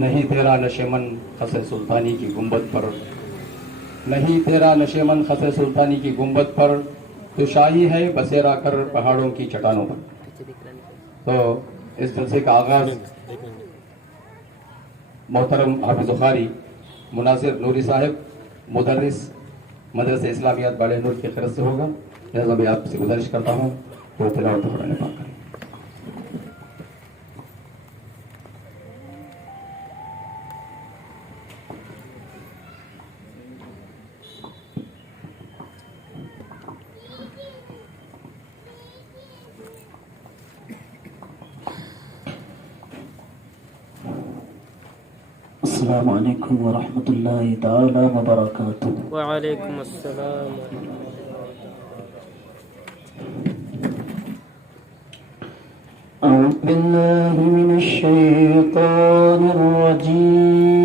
نہیں تیرا نشیمن خس سلطانی کی گنبد پر، نہیں تیرا نشیمن خس سلطانی کی گنبد پر، تو شاہی ہے بسیرا کر پہاڑوں کی چٹانوں پر۔ تو اس جلسے کا آغاز محترم حافظ قاری مناظر نوری صاحب مدرس مدرسہ اسلامیات باڑے نور کی خیرت سے ہوگا۔ لہذا میں آپ سے گزارش کرتا ہوں وہ تلاوت قرآن پاک کریں۔ السلام علیکم ورحمۃ اللہ تعالی وبرکاتہ۔ وعلیکم السلام۔ اعوذ باللہ من الشیطان الرجیم،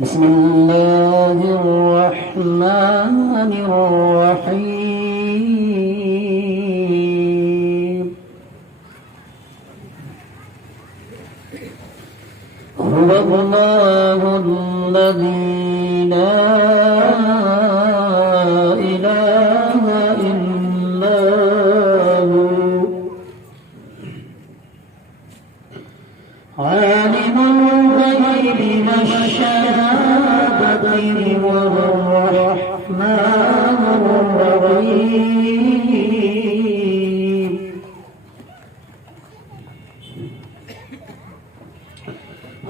بسم اللہ الرحمن الرحیم۔ هو الله الذي لا إله إلا هو عالم الغيب والشهادة وهو الرحمن الرحيم۔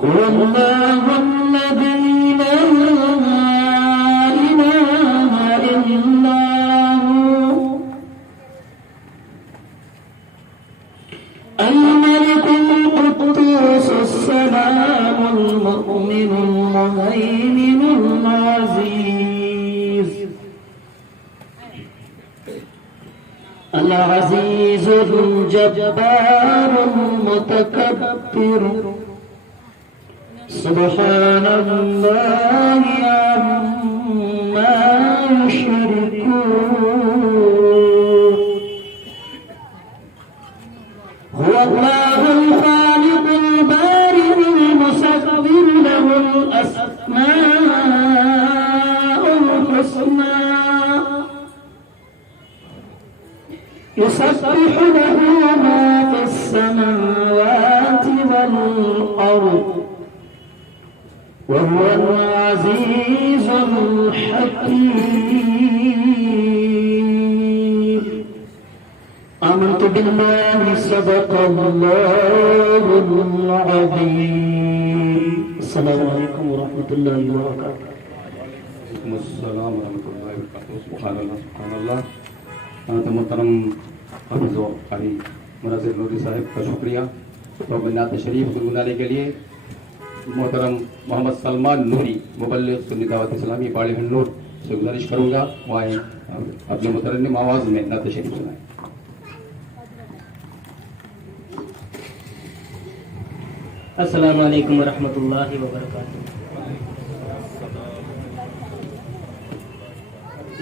هو الله الذي لا إله إلا هو الملك القدوس السلام المؤمن المهيمن العزيز العزيز الجبار المتكبر، سبحان الله عما يشركون۔ هو الله الخالق البارئ المصور، له الأسماء الحسنى، يسبح له ما في السماوات والأرض، وهو العزيز الحكيم۔ آمنت بالله صدق الله العظيم۔ السلام عليكم ورحمة الله وبركاته۔ وعلیکم السلام ورحمۃ اللہ وبرکاتہ۔ سبحان اللہ سبحان اللہ۔ حضرت محترم حافظ قاری مناظر نوری صاحب کا شکریہ۔ تو بنیاد شریف گنگنانے کے لیے محترم محمد سلمان نوری مبلغ سنی دعوت اسلامی باڑے نور سے گزارش کروں گا وہ آئیں اپنے مترنم آواز میں نعت شریف سنائیں۔ السلام علیکم ورحمۃ اللہ وبرکاتہ۔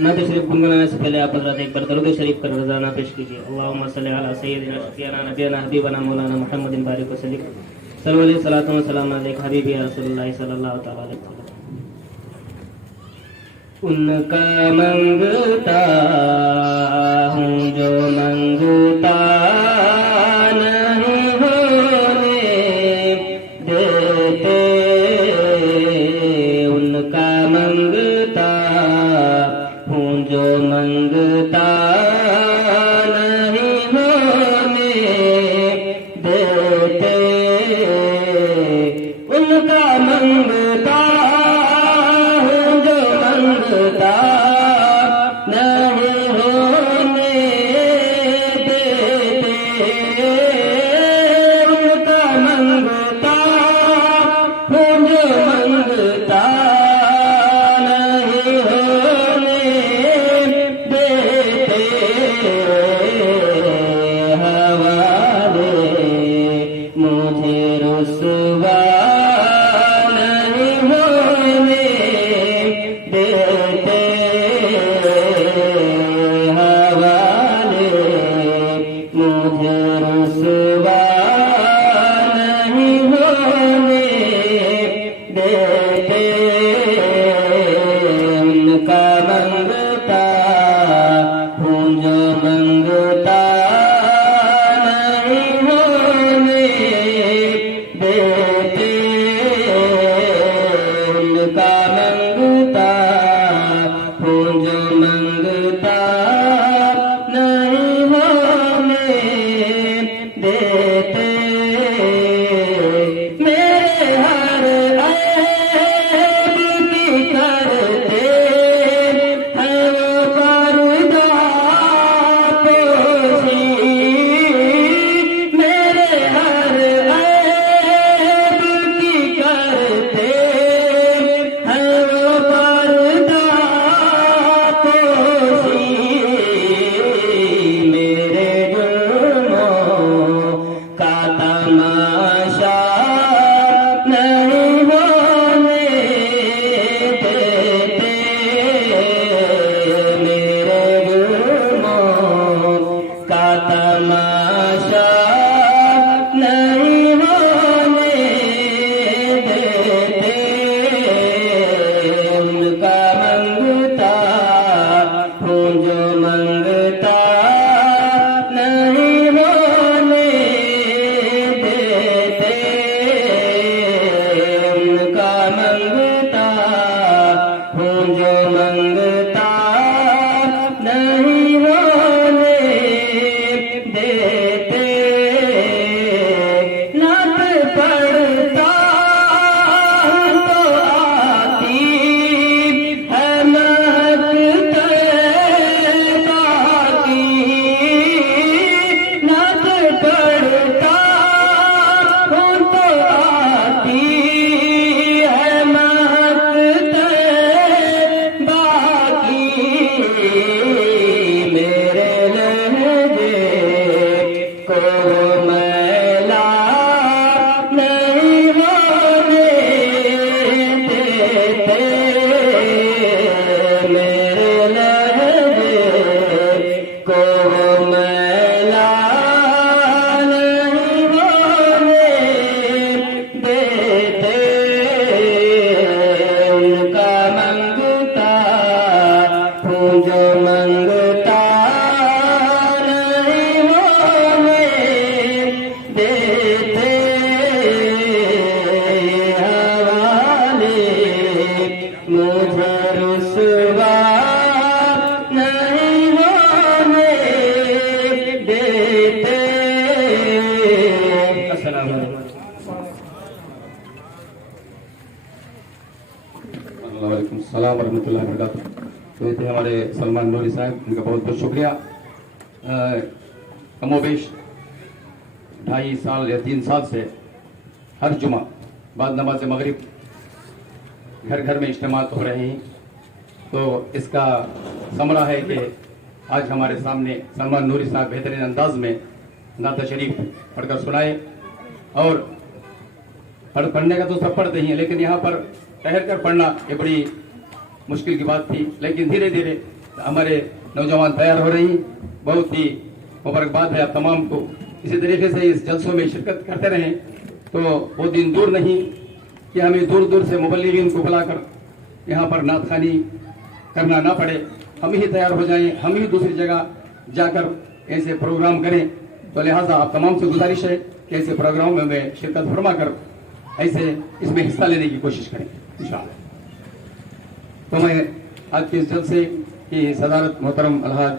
نعت شریف گنگنانے سے پہلے آپ حضرات ایک بار درود شریف کا روزانہ پیش کیجیے۔ اللہم صلی علی سیدنا شفیعنا نبینا حبیبنا مولانا محمد بارک وسلم۔ صلی علیہ الصلوۃ والسلام علیک حبیبی یا رسول اللہ صلی اللہ تعالی علیہ وسلم۔ ان کا منگتا ہوں جو منگتا نہیں ہونے دیتے، ان کا منگتا ہوں جو منگتا نہیں ہونے دیتے، ان کا منگتا ہوں جو منگتا نہیں ہونے دیتے۔ تماشا نہیں ہونے دیتے ان کا منگتا ہوں جو منگتا نہیں ہونے دیتے ان کا منگتا ہوں جو منگتا نہیں ہونے دیتے نعت پڑھتا ہوں تو آتی ہے مہک طیبہ کی نعت پڑھتا ہوں تو آتی ہے مہک طیبہ کی میرے لہجے کو میلا نہیں ہونے دیتے میرے لہجے کو میلا نہیں ہونے دیتے ان کا منگتا ہوں جو منگتا نہیں ہونے دیتے حوالے مجھے رسوا نہیں ہونے دیتے السلام علیکم وعلیکم السلام ورحمۃ اللہ وبرکاتہ. تو یہ تھے ہمارے سلمان نوری صاحب, ان کا بہت بہت شکریہ. کم و بیش 2.5 سال یا 3 سال سے ہر جمعہ بعد نماز مغرب گھر گھر میں اجتماعات ہو رہے ہیں. تو اس کا ثمرہ ہے کہ آج ہمارے سامنے سلمان نوری صاحب بہترین انداز میں نعت شریف پڑھ کر سنائے. اور پڑھنے کا تو سب پڑھتے ہی ہیں, لیکن یہاں پر ٹھہر کر پڑھنا یہ بڑی مشکل کی بات تھی. لیکن دھیرے دھیرے ہمارے نوجوان تیار ہو رہی ہیں. بہت ہی مبارکباد ہے آپ تمام کو. اسی طریقے سے اس جلسوں میں شرکت کرتے رہیں تو وہ دن دور نہیں کہ ہمیں دور دور سے مبلغین کو بلا کر یہاں پر نعت خوانی کرنا نہ پڑے. ہم ہی تیار ہو جائیں, ہم ہی دوسری جگہ جا کر ایسے پروگرام کریں. تو لہٰذا آپ تمام سے گزارش ہے کہ ایسے پروگراموں میں شرکت فرما کر ایسے اس میں حصہ لینے کی کوشش کریں انشاءاللہ. تو میں آج کے اس جلسے کی صدارت محترم الحاج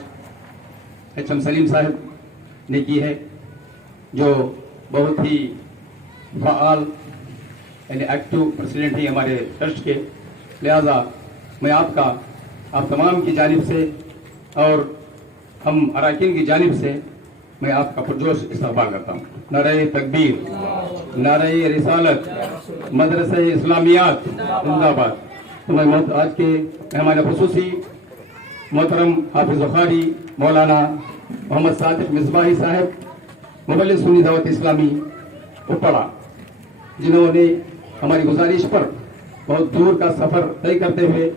HM سلیم صاحب نے کی ہے, جو بہت ہی فعال یعنی ایکٹیو پریزیڈنٹ ہیں ہمارے ٹرسٹ کے. لہذا میں آپ تمام کی جانب سے اور ہم اراکین کی جانب سے میں آپ کا پرجوش استقبال کرتا ہوں. نعرہ تکبیر, نعرہ رسالت, مدرسہ اسلامیات زندہ باد. تو میں آج کے مہمان خصوصی محترم حافظ بخاری مولانا محمد صادق مصباحی صاحب مبلغ سنی دعوت اسلامی اپڑا, جنہوں نے ہماری گزارش پر بہت دور کا سفر طے کرتے ہوئے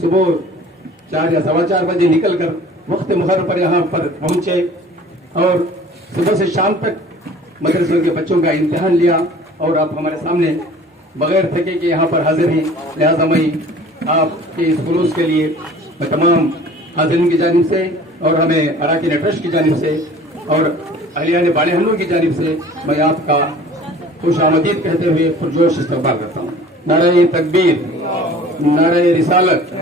صبح 4 یا 4:15 بجے نکل کر وقت مقرر پر یہاں پر پہنچے اور صبح سے شام تک مدرسوں کے بچوں کا امتحان لیا اور آپ ہمارے سامنے بغیر تھکے کہ یہاں پر حاضر ہیں. لہذا میں آپ کے اس خلوص کے لیے میں تمام حاضرین کی جانب سے اور ہمیں اراکین ٹرسٹ کی جانب سے اور اہلیان باڑے ہملوں کی جانب سے میں آپ کا خوش آمدید کہتے ہوئے پرجوش استقبال کرتا ہوں. نعرہ تکبیر, نعرہ رسالت.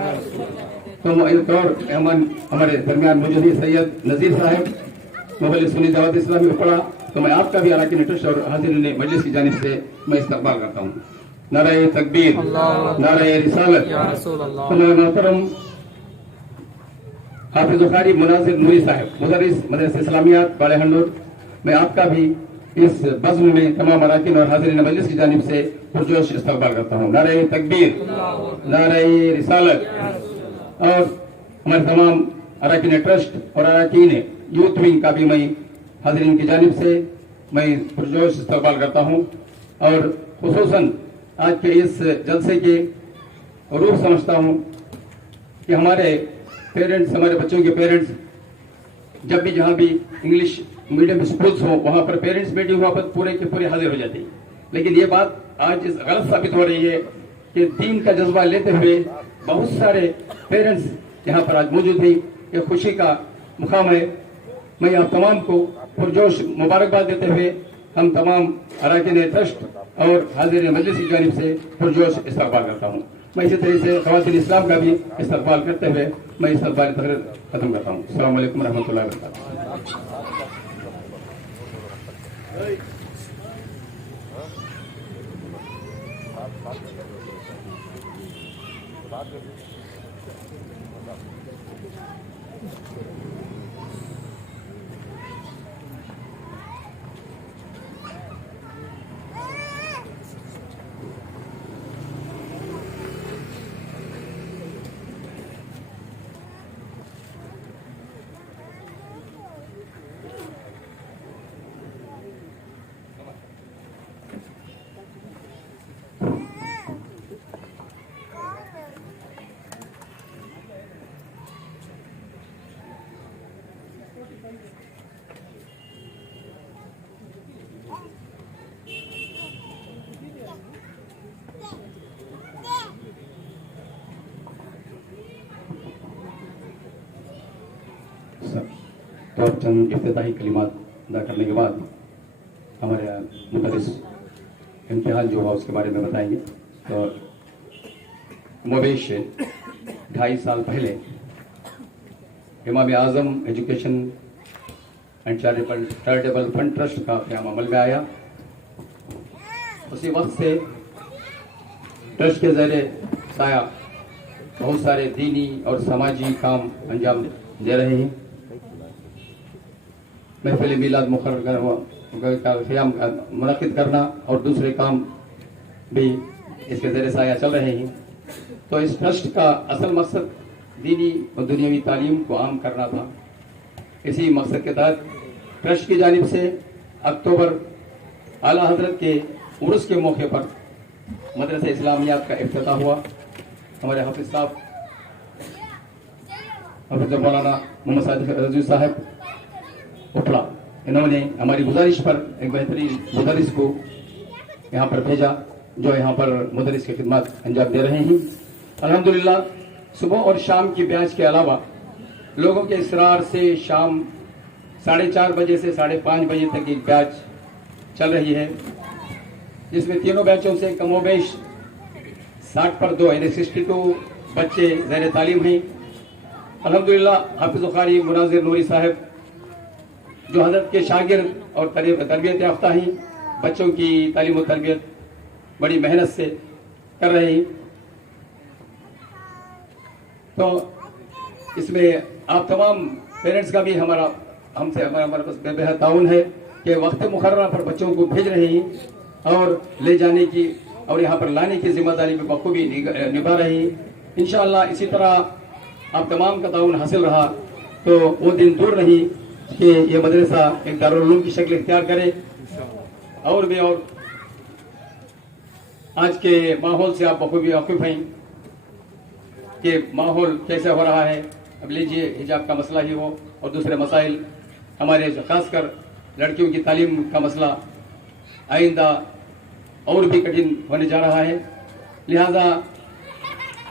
تو ایک اور مہمان ہمارے درمیان موجود ہیں سید نذیر صاحب مبلغ سنی دعوت اسلامی پڑھا. تو میں آپ کا بھی اراکین ٹرسٹ اور حاضرین مجلس کی جانب سے میں استقبال کرتا ہوں. نعرہ تکبیر, نعرہ رسالت. محترم حافظ بخاری مناظر نوری صاحب مدرس مدرسہ اسلامیات باڑے ہنڈور, میں آپ کا بھی اس بزم میں تمام اراکین اور حاضرین مجلس کی جانب سے پرجوش استقبال کرتا ہوں. نعرہ تکبیر, نعرہ رسالت. اور ہمارے تمام اراکین ٹرسٹ اور اراکین یوتھ ونگ کا بھی میں حاضرین کی جانب سے میں پرجوش استقبال کرتا ہوں. اور خصوصاً آج کے اس جلسے کے روح سمجھتا ہوں کہ ہمارے پیرنٹس, ہمارے بچوں کے پیرنٹس जब भी जहाँ भी इंग्लिश मीडियम स्कूल्स हो वहाँ पर पेरेंट्स मीटिंग वहाँ पर पूरे के पूरे हाजिर हो जाते हैं। लेकिन ये बात आज गलत साबित हो रही है कि दीन का जज्बा लेते हुए बहुत सारे पेरेंट्स यहाँ पर आज मौजूद हैं। ये खुशी का मुकाम है। मैं आप तमाम को पुरजोश मुबारकबाद देते हुए हम तमाम अरकान ट्रस्ट और हाजिर मजलिस की जानिब से पुरजोश इस्तकबाल करता हूँ। मैं इसी तरह से ख़वातीन इस्लाम का भी इस्तकबाल करते हुए मैं इस्तकबाल तकरीर खत्म करता हूँ। अस्सलाम वालेकुम रहमतुल्लाहि व बरकातहू। तो अब चंद इफ्तिताही कलिमात अदा करने के बाद हमारे मुदर्रिस इम्तिहान जो हुआ उसके बारे में बताएंगे। तो मोवेश 2.5 साल पहले Imam Azam education and charitable fund trust का क़याम अमल में आया। उसी वक्त से ट्रस्ट के ज़रिए साया बहुत सारे दीनी और समाजी काम अंजाम दे रहे हैं। महफिल मिलाद मुकर्रर का क़याम मुनक़िद करना और दूसरे काम भी इसके ज़रिए साया चल रहे हैं। तो इस ट्रस्ट का असल मकसद दीनी और दुनियावी तालीम को आम करना था। इसी मकसद के तहत ट्रस्ट की जानिब से अक्टूबर आला हजरत के उर्स के मौके पर मदरसा इस्लामियात का इफ्तिताह हुआ। हमारे हाफिज साहब हाफिज मौलाना मोहम्मद सादिक रज़वी साहब उपड़ा, इन्होंने हमारी गुजारिश पर एक बेहतरीन मुदर्रिस को यहाँ पर भेजा जो यहाँ पर मुदर्रिस की खिदमत अंजाम दे रहे हैं। अल्हम्दुलिल्लाह सुबह और शाम की बैच के अलावा लोगों के इसरार से शाम 4:30 बजे से 5:30 बजे तक एक बैच चल रही है, जिसमें तीनों बैचों से कमोबेश 60 पर 2 यानी 62 बच्चे ज़ैर तालीम हैं। अल्हम्दुलिल्लाह हाफिज़ क़ारी मुनाज़िर नूरी साहब जो हज़रत के शागिर्द और तरबियत याफ्ता हैं, बच्चों की तालीम और तरबियत बड़ी मेहनत से कर रहे हैं। तो इसमें आप तमाम पेरेंट्स का भी हमसे हमारा पास बेहद ताउन है कि वक्त मुकर्रर पर बच्चों को भेज रहे हैं और ले जाने की और यहाँ पर लाने की जिम्मेदारी भी बखूबी निभा रहे हैं। इंशाअल्लाह इसी तरह आप तमाम का ताउन हासिल रहा तो वो दिन दूर नहीं कि ये मदरसा एक दारुल उलूम की शक्ल इख्तियार करे। और भी और आज के माहौल से आप बखूबी वाकिफ हैं कि माहौल कैसे हो रहा है। अब लीजिए हिजाब का मसला ही हो और दूसरे मसाइल, हमारे खासकर लड़कियों की तालीम का मसला आइंदा और भी कठिन होने जा रहा है। लिहाजा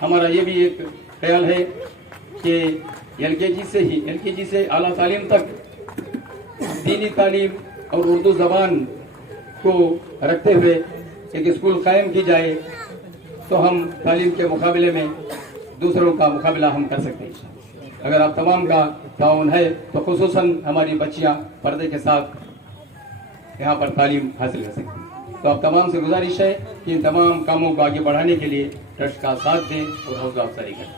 हमारा ये भी एक ख्याल है कि एलकेजी से आला तालीम तक दीनी तालीम और उर्दू ज़बान को रखते हुए एक स्कूल कायम की जाए तो हम तालीम के मुकाबले में दूसरों का मुकाबला हम कर सकते हैं। अगर आप तमाम का ताउन है तो खुसूसन हमारी बच्चियां पर्दे के साथ यहाँ पर तालीम हासिल कर सकती हैं। तो आप तमाम से गुजारिश है कि इन तमाम कामों को आगे बढ़ाने के लिए ट्रस्ट का साथ दें और हौसला अफजाई करें।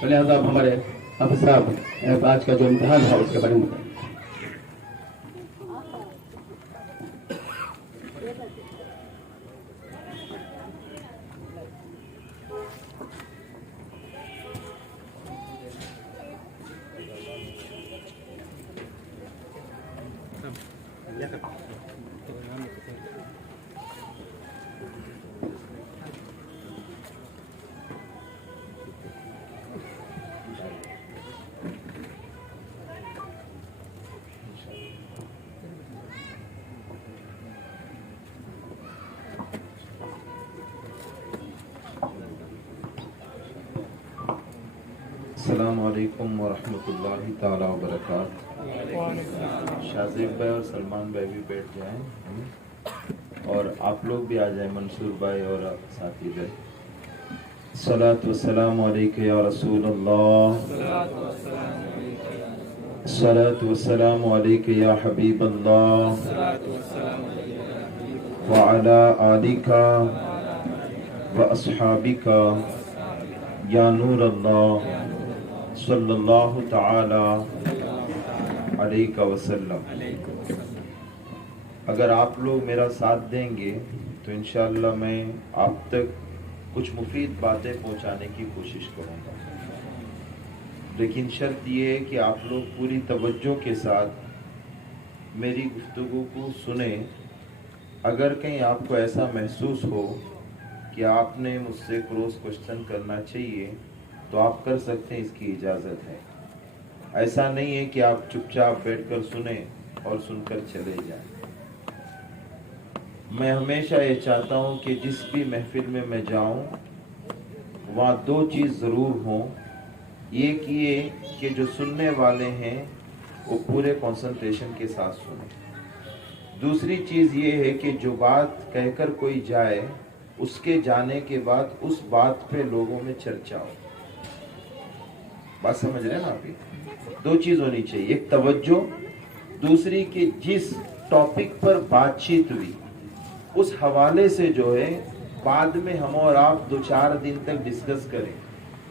तो लिहाजा आप हमारे हाफिज साहब आज का जो इम्तिहान है उसके बारे में बताएं। अस्सलाम वालेकुम वरहमतुल्लाहि ताला वबरकातुहू। शाज़ेब भाई और सलमान भाई भी बैठ जाएं और आप लोग भी आ जाएं, मंसूर भाई और साथी भाई। सलात वस्सलाम अलैका या रसूल अल्लाह, सलात वस्सलाम अलैका या हबीब अल्लाह, व अला आलिका व अस्हाबिका या नूर अल्लाह सल्लल्लाहु तआला अलैका वसल्लम। अगर आप लोग मेरा साथ देंगे तो इंशाअल्लाह मैं आप तक कुछ मुफीद बातें पहुंचाने की कोशिश करूंगा, लेकिन शर्त ये है कि आप लोग पूरी तवज्जो के साथ मेरी गुफ्तगू को सुने। अगर कहीं आपको ऐसा महसूस हो कि आपने मुझसे क्रॉस क्वेश्चन करना चाहिए तो आप कर सकते हैं, इसकी इजाज़त है। ऐसा नहीं है कि आप चुपचाप बैठकर सुने और सुनकर चले जाएं। मैं हमेशा ये चाहता हूँ कि जिस भी महफिल में मैं जाऊँ वहाँ दो चीज़ ज़रूर हों। एक ये कि जो सुनने वाले हैं वो पूरे कंसंट्रेशन के साथ सुने। दूसरी चीज़ ये है कि जो बात कहकर कोई जाए उसके जाने के बाद उस बात पे लोगों में चर्चा हो। बात समझ रहे हैं ना आप? दो चीज़ होनी चाहिए, एक तवज्जो, दूसरी कि जिस टॉपिक पर बातचीत हुई उस हवाले से जो है बाद में हम और आप 2-4 दिन तक डिस्कस करें,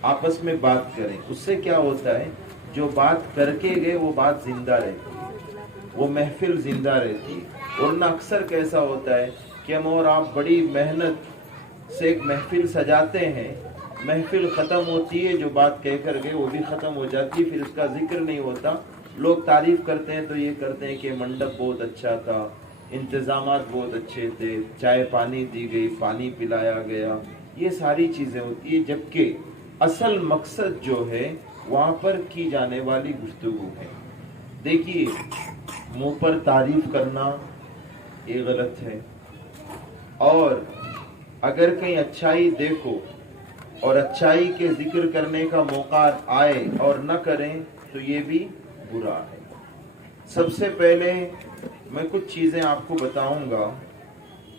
आपस में बात करें। उससे क्या होता है, जो बात करके गए वो बात जिंदा रहती है, वो महफिल जिंदा रहती है। और ना अक्सर कैसा होता है कि हम और आप बड़ी मेहनत से एक महफिल सजाते हैं, महफिल ख़त्म होती है, जो बात कह कर गए वो भी ख़त्म हो जाती है, फिर उसका जिक्र नहीं होता। लोग तारीफ़ करते हैं तो ये करते हैं कि मंडप बहुत अच्छा था, इंतज़ामात बहुत अच्छे थे, चाय पानी दी गई, पानी पिलाया गया, ये सारी चीज़ें होती है। जबकि असल मकसद जो है वहाँ पर की जाने वाली गुफ्तगू है। देखिए, मुँह पर तारीफ़ करना ये गलत है, और अगर कहीं अच्छाई देखो और अच्छाई के जिक्र करने का मौका आए और न करें तो ये भी बुरा है। सबसे पहले मैं कुछ चीज़ें आपको बताऊंगा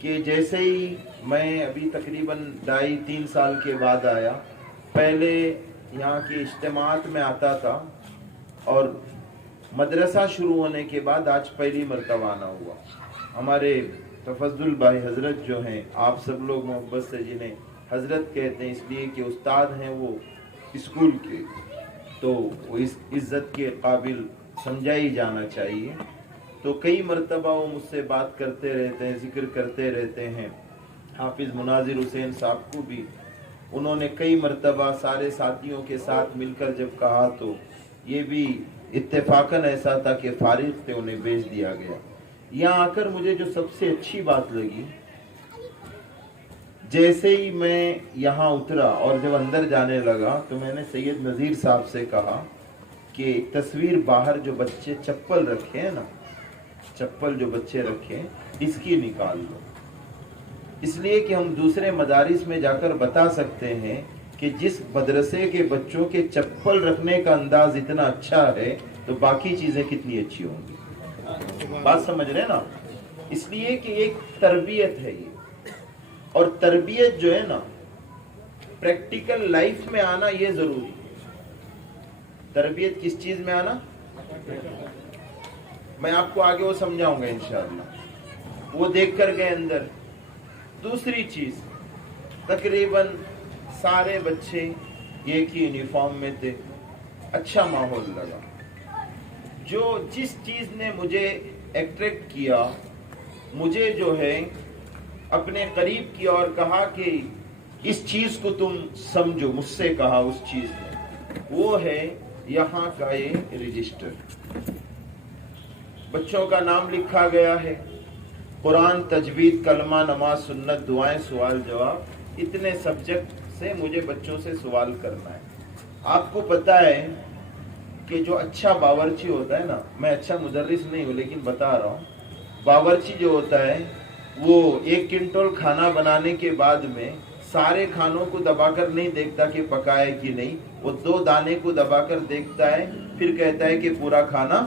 कि जैसे ही मैं अभी तकरीबन 2.5-3 साल के बाद आया, पहले यहाँ के इज्तिमात में आता था और मदरसा शुरू होने के बाद आज पहली मरतबा आना हुआ। हमारे तफज्जुल भाई हजरत जो हैं, आप सब लोग मोहब्बत से जिन्हें हजरत कहते हैं इसलिए कि उस्ताद हैं वो स्कूल के, तो वो इस इज्जत के काबिल समझा ही जाना चाहिए। तो कई मरतबा वो मुझसे बात करते रहते हैं, जिक्र करते रहते हैं। हाफिज मुनाजिर हुसैन साहब को भी उन्होंने कई मरतबा सारे साथियों के साथ मिलकर जब कहा तो ये भी इत्तेफाकन ऐसा था कि फारिग थे, उन्हें भेज दिया गया। यहाँ आकर मुझे जो सबसे अच्छी बात लगी, जैसे ही मैं यहाँ उतरा और जब अंदर जाने लगा तो मैंने सैयद नज़ीर साहब से कहा कि तस्वीर बाहर जो बच्चे चप्पल रखे हैं ना, चप्पल जो बच्चे रखे हैं इसकी निकाल लो, इसलिए कि हम दूसरे मदारिस में जाकर बता सकते हैं कि जिस मदरसे के बच्चों के चप्पल रखने का अंदाज इतना अच्छा है तो बाकी चीजें कितनी अच्छी होंगी। बात समझ रहे हैं ना? इसलिए कि एक तरबियत है ये, और तरबियत जो है ना प्रैक्टिकल लाइफ में आना ये जरूरी है। तरबियत किस चीज में आना, मैं आपको आगे वो समझाऊंगा इंशाअल्लाह। वो देख कर गए अंदर। दूसरी चीज, तकरीबन सारे बच्चे एक ही यूनिफॉर्म में थे, अच्छा माहौल लगा। जो जिस चीज ने मुझे अट्रैक्ट किया, मुझे जो है अपने करीब किया और कहा कि इस चीज को तुम समझो, मुझसे कहा उस चीज ने, वो है यहाँ का ये रजिस्टर। बच्चों का नाम लिखा गया है, कुरान, तजवीद, कलमा, नमाज, सुन्नत, दुआएं, सवाल जवाब, इतने सब्जेक्ट से मुझे बच्चों से सवाल करना है। आपको पता है कि जो अच्छा बावर्ची होता है ना, मैं अच्छा मुदर्रिस नहीं हूँ लेकिन बता रहा हूँ, बावर्ची जो होता है वो 1 क्विंटल खाना बनाने के बाद में सारे खानों को दबाकर नहीं देखता कि पका है कि नहीं, वो 2 दाने को दबाकर देखता है, फिर कहता है कि पूरा खाना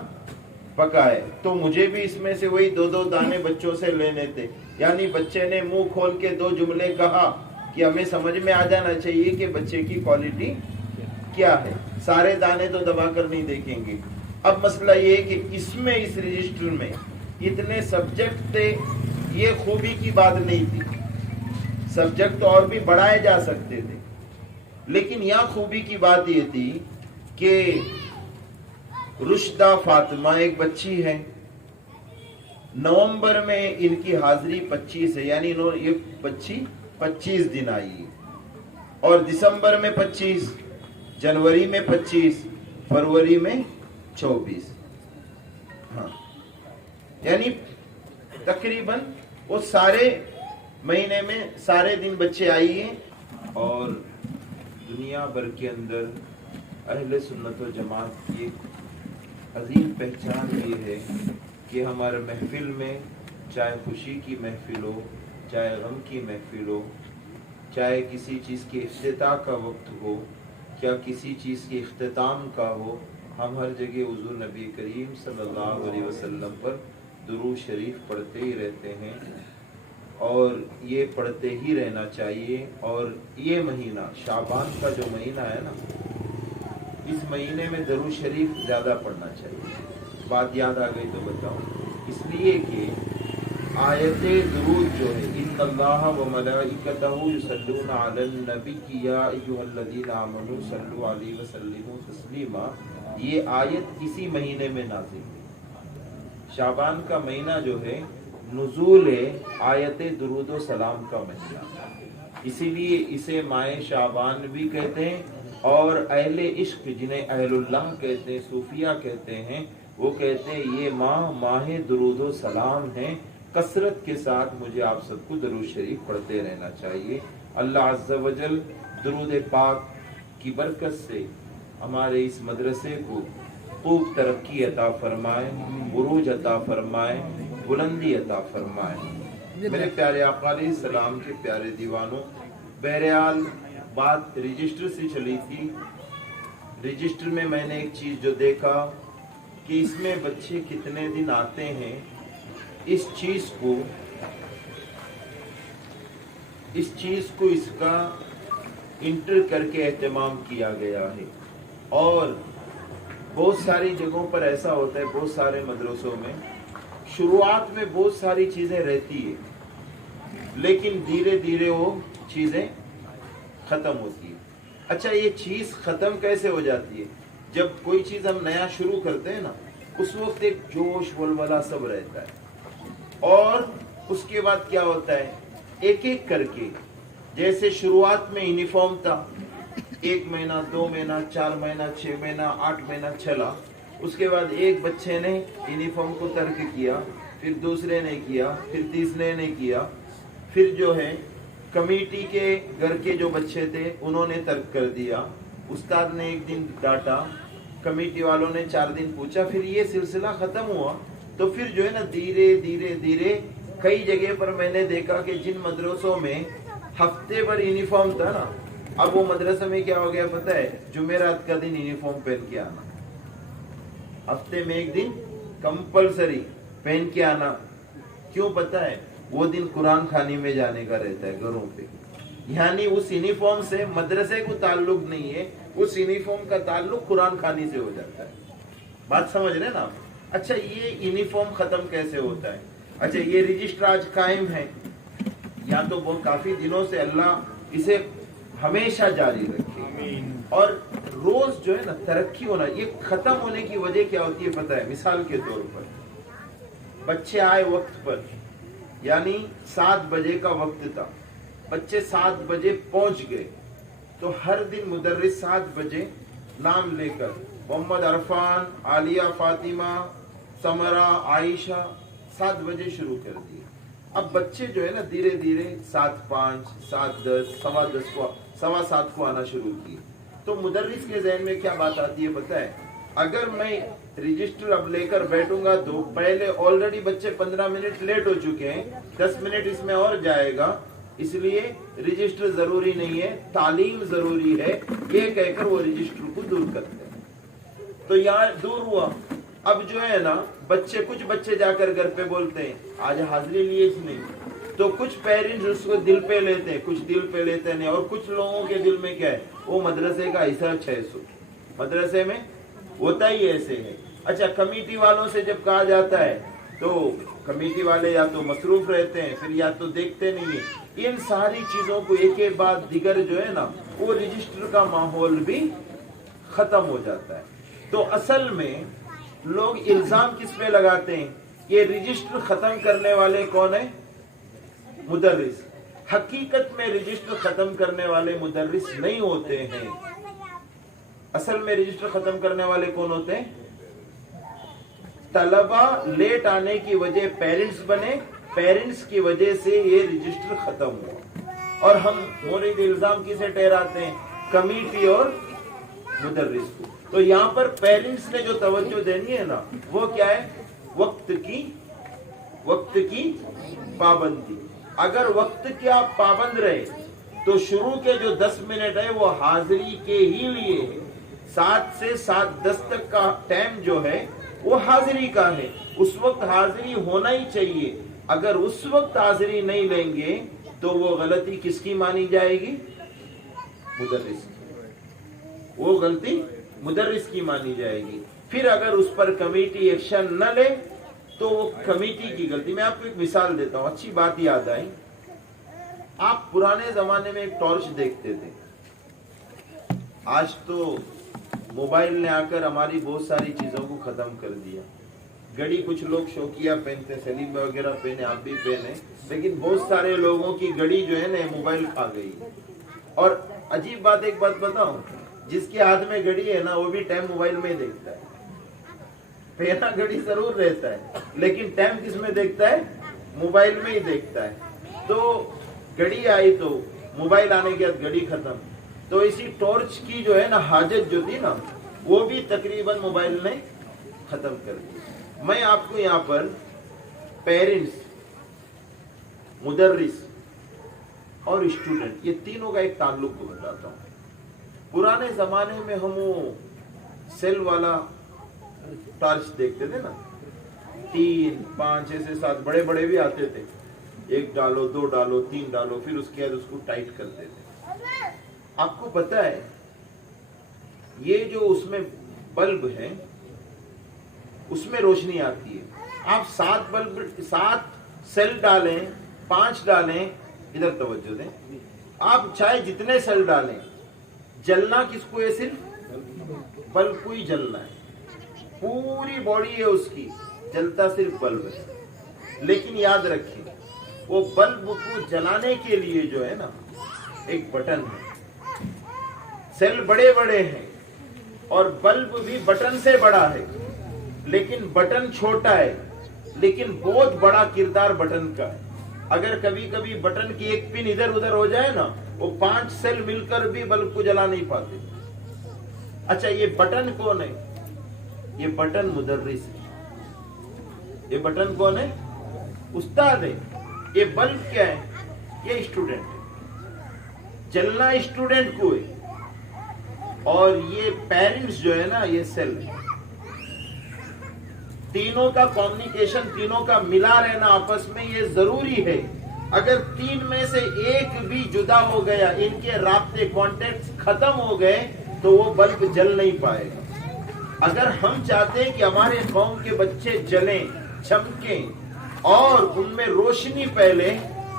पका है। तो मुझे भी इसमें से वही 2-2 दाने बच्चों से लेने थे। यानी बच्चे ने मुंह खोल के 2 जुमले कहा कि हमें समझ में आ जाना चाहिए कि बच्चे की क्वालिटी क्या है। सारे दाने तो दबाकर नहीं देखेंगे। अब मसला ये है कि इसमें, इस रजिस्टर में इतने सब्जेक्ट थे, ये खूबी की बात नहीं थी। सब्जेक्ट तो और भी बढ़ाए जा सकते थे, लेकिन यहाँ खूबी की बात ये थी कि रुशदा फातिमा एक बच्ची है, नवंबर में इनकी हाजिरी 25 है, यानी ये बच्ची 25 दिन आई है, और दिसंबर में 25, जनवरी में 25, फरवरी में 24। हाँ, यानी तकरीबन वो सारे महीने में सारे दिन बच्चे आई हैं। और दुनिया भर के अंदर अहले सुन्नत व जमात की अजीम पहचान ये है कि हमारे महफिल में, चाहे खुशी की महफिल हो, चाहे गम की महफिल हो, चाहे किसी चीज़ के इफ्तिताह का वक्त हो, क्या किसी चीज़ के इख्तिताम का हो, हम हर जगह हुज़ूर नबी करीम सल्लल्लाहु अलैहि वसल्लम पर दुरूद शरीफ पढ़ते ही रहते हैं, और ये पढ़ते ही रहना चाहिए। और ये महीना, शाबान का जो महीना है ना, इस महीने में दुरूद शरीफ ज़्यादा पढ़ना चाहिए। बात याद आ गई तो बताओ। इसलिए कि आयते दुरूद जो है, इन्नल्लाह व मलाइकतहु युसल्लूना अलन नबी या अय्युहल्लज़ीना आमनू सल्लु अलैहि व सल्लिमू तस्लीमा, ये आयत इसी महीने में नाज़िल हुई। शाबान का महीना जो है नुज़ूल आयते दुरूद व सलाम का महीना, इसीलिए इसे माए शाबान भी कहते हैं। और अहले इश्क, जिन्हें अहलुल्लाह कहते हैं, सूफिया कहते हैं, वो कहते हैं ये माह दुरूद व सलाम है। कसरत के साथ मुझे आप सबको दुरूद शरीफ पढ़ते रहना चाहिए। अल्लाह अज़्ज़ा वजल दुरूद पाक की बरकत से हमारे इस मदरसे को खूब तरक्की अता फरमाए, उरूज अता फरमाए, बुलंदी अता फरमाए। मेरे प्यारे आका अलैहिस्सलाम के प्यारे दीवानों, बहरहाल बात रजिस्टर से चली थी। रजिस्टर में मैंने एक चीज जो देखा कि इसमें बच्चे कितने दिन आते हैं, इस चीज को इसका इंटर करके एहतमाम किया गया है। और बहुत सारी जगहों पर ऐसा होता है, बहुत सारे मदरसों में शुरुआत में बहुत सारी चीजें रहती है, लेकिन धीरे धीरे वो चीजें खत्म होती है। अच्छा, ये चीज खत्म कैसे हो जाती है? जब कोई चीज हम नया शुरू करते हैं ना, उस वक्त एक जोश वलवला सब रहता है, और उसके बाद क्या होता है, एक एक करके, जैसे शुरुआत में यूनिफॉर्म था, 1 महीना, 2 महीना, 4 महीना, 6 महीना, 8 महीना चला। उसके बाद एक बच्चे ने यूनिफॉर्म को तर्क किया, फिर दूसरे ने किया, फिर तीसरे ने किया, फिर जो है कमेटी के घर के जो बच्चे थे उन्होंने तर्क कर दिया, उस्ताद ने एक दिन डांटा, कमेटी वालों ने 4 दिन पूछा, फिर ये सिलसिला खत्म हुआ। तो फिर जो है ना, धीरे धीरे धीरे कई जगह पर मैंने देखा कि जिन मदरसों में हफ्ते भर यूनिफॉर्म था ना, अब वो मदरसा में क्या हो गया पता है, जुमेरात का दिन यूनिफॉर्म पहन के आना, हफ्ते में एक दिन कंपलसरी पहन के आना। क्यों पता है? वो दिन कुरान खानी में जाने का रहता है घरों पे। यानी उस यूनिफॉर्म से मदरसे को ताल्लुक नहीं है, उस यूनिफॉर्म का ताल्लुक कुरान खानी से हो जाता है। बात समझ रहे ना? अच्छा, ये यूनिफॉर्म खत्म कैसे होता है? अच्छा, ये रजिस्टर आज कायम है, या तो वो काफी दिनों से, अल्लाह इसे हमेशा जारी रखे, और रोज जो है ना तरक्की होना। ये खत्म होने की वजह क्या होती है पता है? मिसाल के तौर पर बच्चे आए वक्त पर, यानी 7 बजे का वक्त था, बच्चे 7 बजे पहुंच गए, तो हर दिन मुदर्रिस 7 बजे नाम लेकर मोहम्मद अरफान, आलिया, फातिमा, समरा, आयशा 7 बजे शुरू कर दिए। अब बच्चे जो है ना धीरे धीरे 7:05, 7:10, 7:15 को आना शुरू किए। तो मुदर्रिस के ज़हन में क्या बात आती है पता है? अगर मैं रजिस्टर अब लेकर बैठूंगा तो पहले ऑलरेडी बच्चे 15 मिनट लेट हो चुके हैं, 10 मिनट इसमें और जाएगा, इसलिए रजिस्टर जरूरी नहीं है, तालीम जरूरी है, ये कहकर वो रजिस्टर को दूर करते हैं। तो यहाँ दूर हुआ। अब जो है ना बच्चे, कुछ बच्चे जाकर घर पे बोलते हैं आज हाजिरी लिए नहीं, तो कुछ पेरेंट्स उसको दिल पे लेते हैं, कुछ दिल पे लेते नहीं। और कुछ लोगों के दिल में क्या है, वो मदरसे का हिसाब 600, मदरसे में होता ही ऐसे है। अच्छा, कमेटी वालों से जब कहा जाता है तो कमेटी वाले या तो मसरूफ रहते हैं, फिर या तो देखते नहीं है। इन सारी चीजों को एक के बाद दिगर जो है ना, वो रजिस्टर का माहौल भी खत्म हो जाता है। तो असल में लोग इल्जाम किस पे लगाते हैं, ये रजिस्टर खत्म करने वाले कौन है, मुदर्रिस। हकीकत में रजिस्टर खत्म करने वाले मुदर्रिस नहीं होते हैं। असल में रजिस्टर खत्म करने वाले कौन होते हैं, तलबा लेट आने की वजह पेरेंट्स बने, पेरेंट्स की वजह से ये रजिस्टर खत्म हुआ। और हम मोरिद इल्जाम किसे ठहराते हैं, कमेटी और मुदर्रिस को। तो यहाँ पर पेरेंट्स ने जो तवज्जो देनी है ना, वो क्या है, वक्त की पाबंदी। अगर वक्त के आप पाबंद रहे तो शुरू के जो 10 मिनट है वो हाजिरी के ही लिए है। 7 से 7:10 तक का टाइम जो है वो हाजिरी का है, उस वक्त हाजिरी होना ही चाहिए। अगर उस वक्त हाजिरी नहीं लेंगे तो वो गलती किसकी मानी जाएगी, मुदर्रिस की। वो गलती मुदर्रिस की मानी जाएगी। फिर अगर उस पर कमेटी एक्शन न ले तो वो कमेटी की गलती। मैं आपको एक मिसाल देता हूं, अच्छी बात याद आई। आप पुराने जमाने में एक टॉर्च देखते थे, आज तो मोबाइल ने आकर हमारी बहुत सारी चीजों को खत्म कर दिया। घड़ी कुछ लोग शौकिया पहनते, सलीम वगैरह पहने, आप भी पहने, लेकिन बहुत सारे लोगों की घड़ी जो है ना मोबाइल खा गई। और अजीब बात, एक बात बताऊं, जिसके हाथ में घड़ी है ना वो भी टाइम मोबाइल में देखता है। पहना घड़ी जरूर रहता है लेकिन टाइम किस में देखता है, मोबाइल में ही देखता है। तो घड़ी आई तो मोबाइल आने के बाद घड़ी खत्म। तो इसी टॉर्च की जो है ना हाजत जो थी ना, वो भी तकरीबन मोबाइल ने खत्म कर दी। मैं आपको यहाँ पर पेरेंट्स, मुदर्रिस और स्टूडेंट, ये तीनों का एक ताल्लुक को बताता हूँ। पुराने जमाने में हम वो सेल वाला टॉर्च देखते थे ना, 3, 5, 6 से 7 बड़े बड़े भी आते थे। 1 डालो, 2 डालो, 3 डालो, फिर उसके बाद उसको टाइट करते थे। आपको पता है ये जो उसमें बल्ब है उसमें रोशनी आती है। आप 7 सेल डालें, 5 डालें, इधर तवज्जो दें, आप चाहे जितने सेल डालें, जलना किसको है, सिर्फ बल्ब को ही जलना है। पूरी बॉडी है उसकी, जलता सिर्फ बल्ब है। लेकिन याद रखिए, वो बल्ब को जलाने के लिए जो है ना एक बटन है। सेल बड़े बड़े हैं और बल्ब भी बटन से बड़ा है, लेकिन बटन छोटा है, लेकिन बहुत बड़ा किरदार बटन का है। अगर कभी कभी बटन की एक पिन इधर उधर हो जाए ना, वो 5 सेल मिलकर भी बल्ब को जला नहीं पाते। अच्छा, ये बटन कौन है, ये बटन मुदर्रिस है। ये बटन कौन है, उस्ताद है। ये बल्ब क्या है, ये स्टूडेंट है। जलना स्टूडेंट को है और ये पेरेंट्स जो है ना, ये सेल है। तीनों का कम्युनिकेशन, तीनों का मिला रहना आपस में ये जरूरी है। अगर 3 में से एक भी जुदा हो गया, इनके राब्ते कॉन्टेक्ट खत्म हो गए, तो वो बल्ब जल नहीं पाएगा। अगर हम चाहते हैं कि हमारे कौम के बच्चे जलें, चमकें और उनमें रोशनी फैले,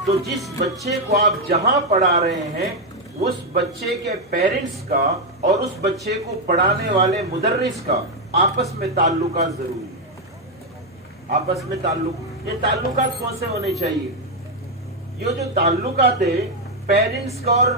तो जिस बच्चे को आप जहां पढ़ा रहे हैं उस बच्चे के पेरेंट्स का और उस बच्चे को पढ़ाने वाले मुदर्रिस का आपस में ताल्लुकात जरूरी है। आपस में ताल्लुक, ये ताल्लुकात कौन से होने चाहिए, ये जो ताल्लुकात है पेरेंट्स का और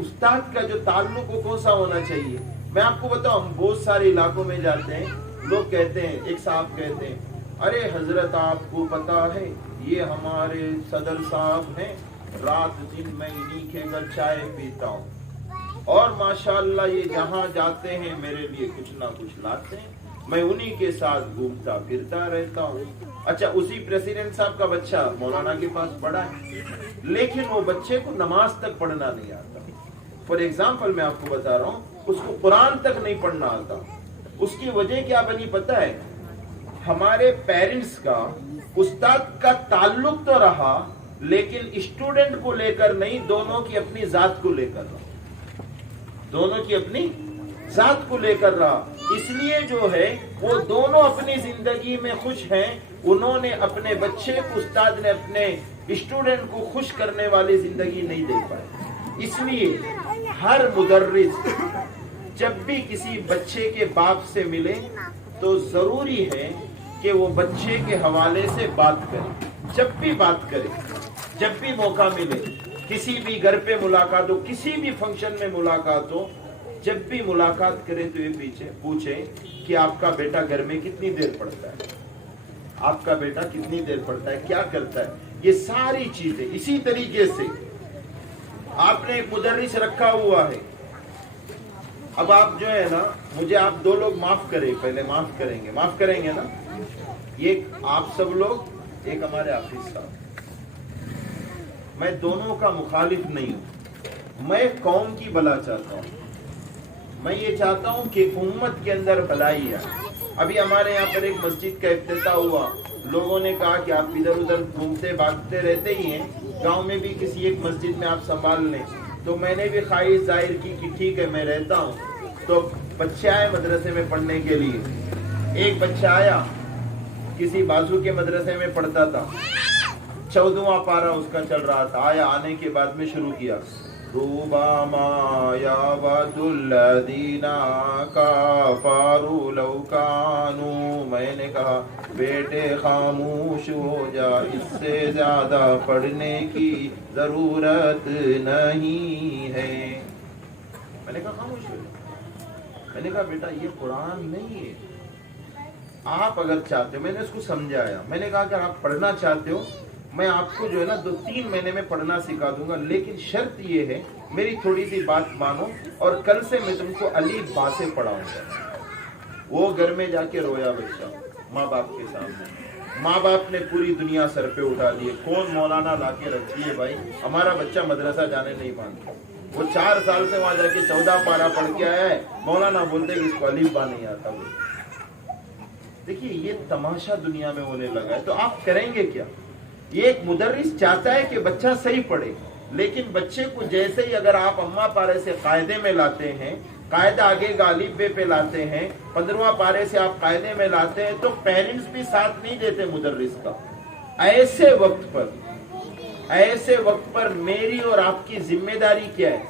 उस्ताद का जो ताल्लुक वो कौन सा होना चाहिए। मैं आपको बताऊं, हम बहुत सारे इलाकों में जाते हैं, लोग कहते हैं, एक साहब कहते हैं, अरे हजरत आपको पता है ये हमारे सदर साहब हैं, रात दिन मैं इन्हीं के घर चाय पीता हूँ और माशाल्लाह ये जहाँ जाते हैं मेरे लिए कुछ ना कुछ लाते हैं। मैं उन्हीं के साथ घूमता फिरता रहता हूँ। अच्छा, उसी प्रेसिडेंट साहब का बच्चा मौलाना के पास पढ़ा है, लेकिन वो बच्चे को नमाज तक पढ़ना नहीं आता। फॉर एग्जाम्पल मैं आपको बता रहा हूँ, उसको कुरान तक नहीं पढ़ना आता। उसकी वजह क्या बनी पता है? हमारे पेरेंट्स का उस्ताद का ताल्लुक तो रहा, लेकिन स्टूडेंट को लेकर नहीं, दोनों की अपनी जात को लेकर रहा, दोनों की अपनी जात को लेकर रहा। इसलिए जो है वो दोनों अपनी जिंदगी में खुश हैं। उन्होंने अपने बच्चे को, उस्ताद ने अपने स्टूडेंट को खुश करने वाली जिंदगी नहीं दे पाए। इसलिए हर मुदर्रिस जब भी किसी बच्चे के बाप से मिले तो जरूरी है कि वो बच्चे के हवाले से बात करे। जब भी बात करे, जब भी मौका मिले, किसी भी घर पे मुलाकात हो, किसी भी फंक्शन में मुलाकात हो, जब भी मुलाकात करे तो ये पीछे पूछे कि आपका बेटा घर में कितनी देर पढ़ता है, आपका बेटा कितनी देर पढ़ता है, क्या करता है। ये सारी चीजें इसी तरीके से आपने एक मुदर्रिस रखा हुआ है। अब आप जो है ना, मुझे आप दो लोग माफ करें, पहले माफ करेंगे ना, ये आप सब लोग, एक हमारे हाफिज साहब, मैं दोनों का मुखालिफ नहीं हूं। मैं कौम की भला चाहता हूं, मैं ये चाहता हूं कि उम्मत के अंदर भलाई है। अभी हमारे यहाँ पर एक मस्जिद का इफ्तिताह हुआ, लोगों ने कहा कि आप इधर उधर घूमते भागते रहते ही हैं, गांव में भी किसी एक मस्जिद में आप संभाल लें। तो मैंने भी ख्वाहिश जाहिर की कि ठीक है, मैं रहता हूँ। तो बच्चे आए मदरसे में पढ़ने के लिए। एक बच्चा आया, किसी बाजू के मदरसे में पढ़ता था, 14वां पारा उसका चल रहा था। आया, आने के बाद में शुरू किया, रूबामा या वदुल्लदीना काफारू लौकानू। मैंने कहा बेटे खामोश हो जा, इससे ज्यादा पढ़ने की जरूरत नहीं है। मैंने कहा खामोश हो जा। मैंने कहा बेटा ये कुरान नहीं है, आप अगर चाहते हो, मैंने उसको समझाया। मैंने कहा अगर आप पढ़ना चाहते हो, मैं आपको जो है ना 2-3 महीने में पढ़ना सिखा दूंगा, लेकिन शर्त ये है मेरी थोड़ी सी बात मानो, और कल से मैं तुमको अलीफ बा से पढ़ाऊंगा। वो घर में जाके रोया बच्चा माँ बाप के सामने। माँ बाप ने पूरी दुनिया सर पे उठा दी, कौन मौलाना लाके रखी है भाई, हमारा बच्चा मदरसा जाने नहीं मानता। वो 4 साल से वहां जाके 14 पारा पढ़ के आया है, मौलाना बोलते कि इसको अलीफ बा नहीं आता। देखिए ये तमाशा दुनिया में होने लगा है, तो आप करेंगे क्या? ये एक मुदर्रिस चाहता है कि बच्चा सही पढ़े, लेकिन बच्चे को जैसे ही अगर आप अम्मा पारे से कायदे में लाते हैं, कायदा आगे गालिब बे पे लाते हैं, 15वां पारे से आप कायदे में लाते हैं, तो पेरेंट्स भी साथ नहीं देते मुदर्रिस का। ऐसे वक्त पर मेरी और आपकी जिम्मेदारी क्या है?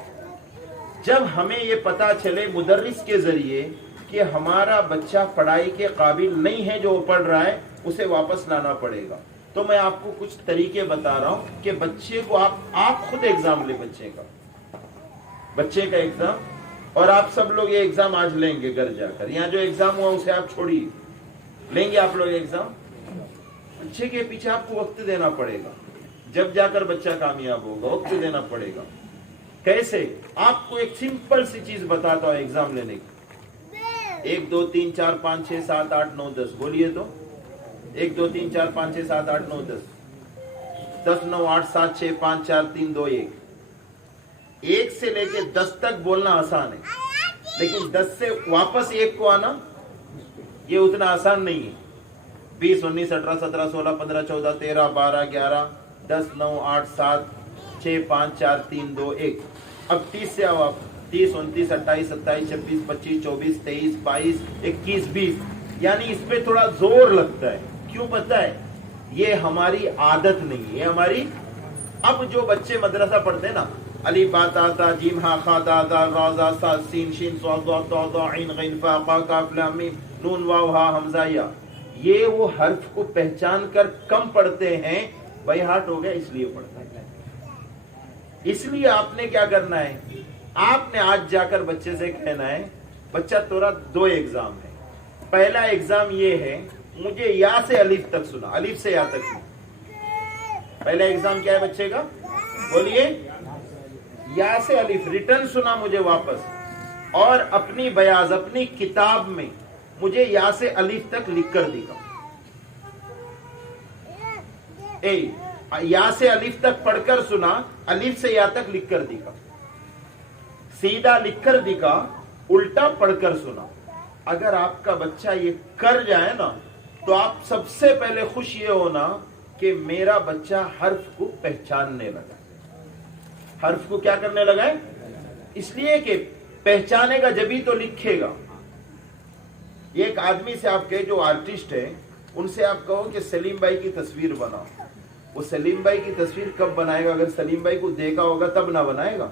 जब हमें ये पता चले मुदर्रिस के जरिए कि हमारा बच्चा पढ़ाई के काबिल नहीं है, जो पढ़ रहा है उसे वापस लाना पड़ेगा। तो मैं आपको कुछ तरीके बता रहा हूं कि बच्चे को आप खुद एग्जाम ले, बच्चे का एग्जाम, और आप सब लोग ये एग्जाम आज लेंगे घर जाकर। यहाँ जो एग्जाम हुआ उसे आप छोड़िए, लेंगे आप लोग एग्जाम। बच्चे के पीछे आपको वक्त देना पड़ेगा, जब जाकर बच्चा कामयाब होगा, वक्त देना पड़ेगा। कैसे? आपको एक सिंपल सी चीज बताता हूं एग्जाम लेने की। 1 2 3 4 5 6 7 8 9 10 बोलिए तो। 1 2 3 4 5 6 7 8 9 10 10 9 8 7 6 5 4 3 2 1। 1 से लेके 10 तक बोलना आसान है, लेकिन 10 से वापस 1 को आना ये उतना आसान नहीं है। 20 19 18 17 16 15 14 13 12 11 10 9 8 7 6 5 4 3 2 1। अब 30 से आओ आप। 30 29 28 27 26 25 24 23 22 21 20, यानी इस पे थोड़ा जोर लगता है। क्यों पता है? ये हमारी आदत नहीं है, हमारी। अब जो बच्चे मदरसा पढ़ते हैं ना, अली बा ता ता जीम हा खा दा दा रा जा सा सीन शीन सा दा ता दा इन गैन फा qa काफ लाम मीम नून वाव हा हमजा या, ये वो हर्फ को पहचान कर कम पढ़ते हैं, भाई हार्ट हो गया इसलिए पढ़ते हैं। इसलिए आपने क्या करना है? आपने आज जाकर बच्चे से कहना है, बच्चा तोरा 2 एग्जाम है। पहला एग्जाम ये है, मुझे या से अलीफ तक सुना, अलीफ से या तक सुना। पहला एग्जाम क्या है बच्चे का? बोलिए। या से अलीफ रिटर्न सुना मुझे वापस, और अपनी बयाज, अपनी किताब में मुझे या से अलिफ तक लिख कर दिखा। या से अलिफ तक पढ़कर सुना, अलिफ से या तक लिख कर दिखा, सीधा लिख कर दिखा, उल्टा पढ़कर सुना। अगर आपका बच्चा ये कर जाए ना, तो आप सबसे पहले खुश ये होना कि मेरा बच्चा हर्फ को पहचानने लगा। हर्फ को क्या करने लगा है? इसलिए कि पहचानेगा जभी तो लिखेगा। एक आदमी से आप कहे, जो आर्टिस्ट है, उनसे आप कहो कि सलीम भाई की तस्वीर बनाओ, वो सलीम भाई की तस्वीर कब बनाएगा? अगर सलीम भाई को देखा होगा तब ना बनाएगा।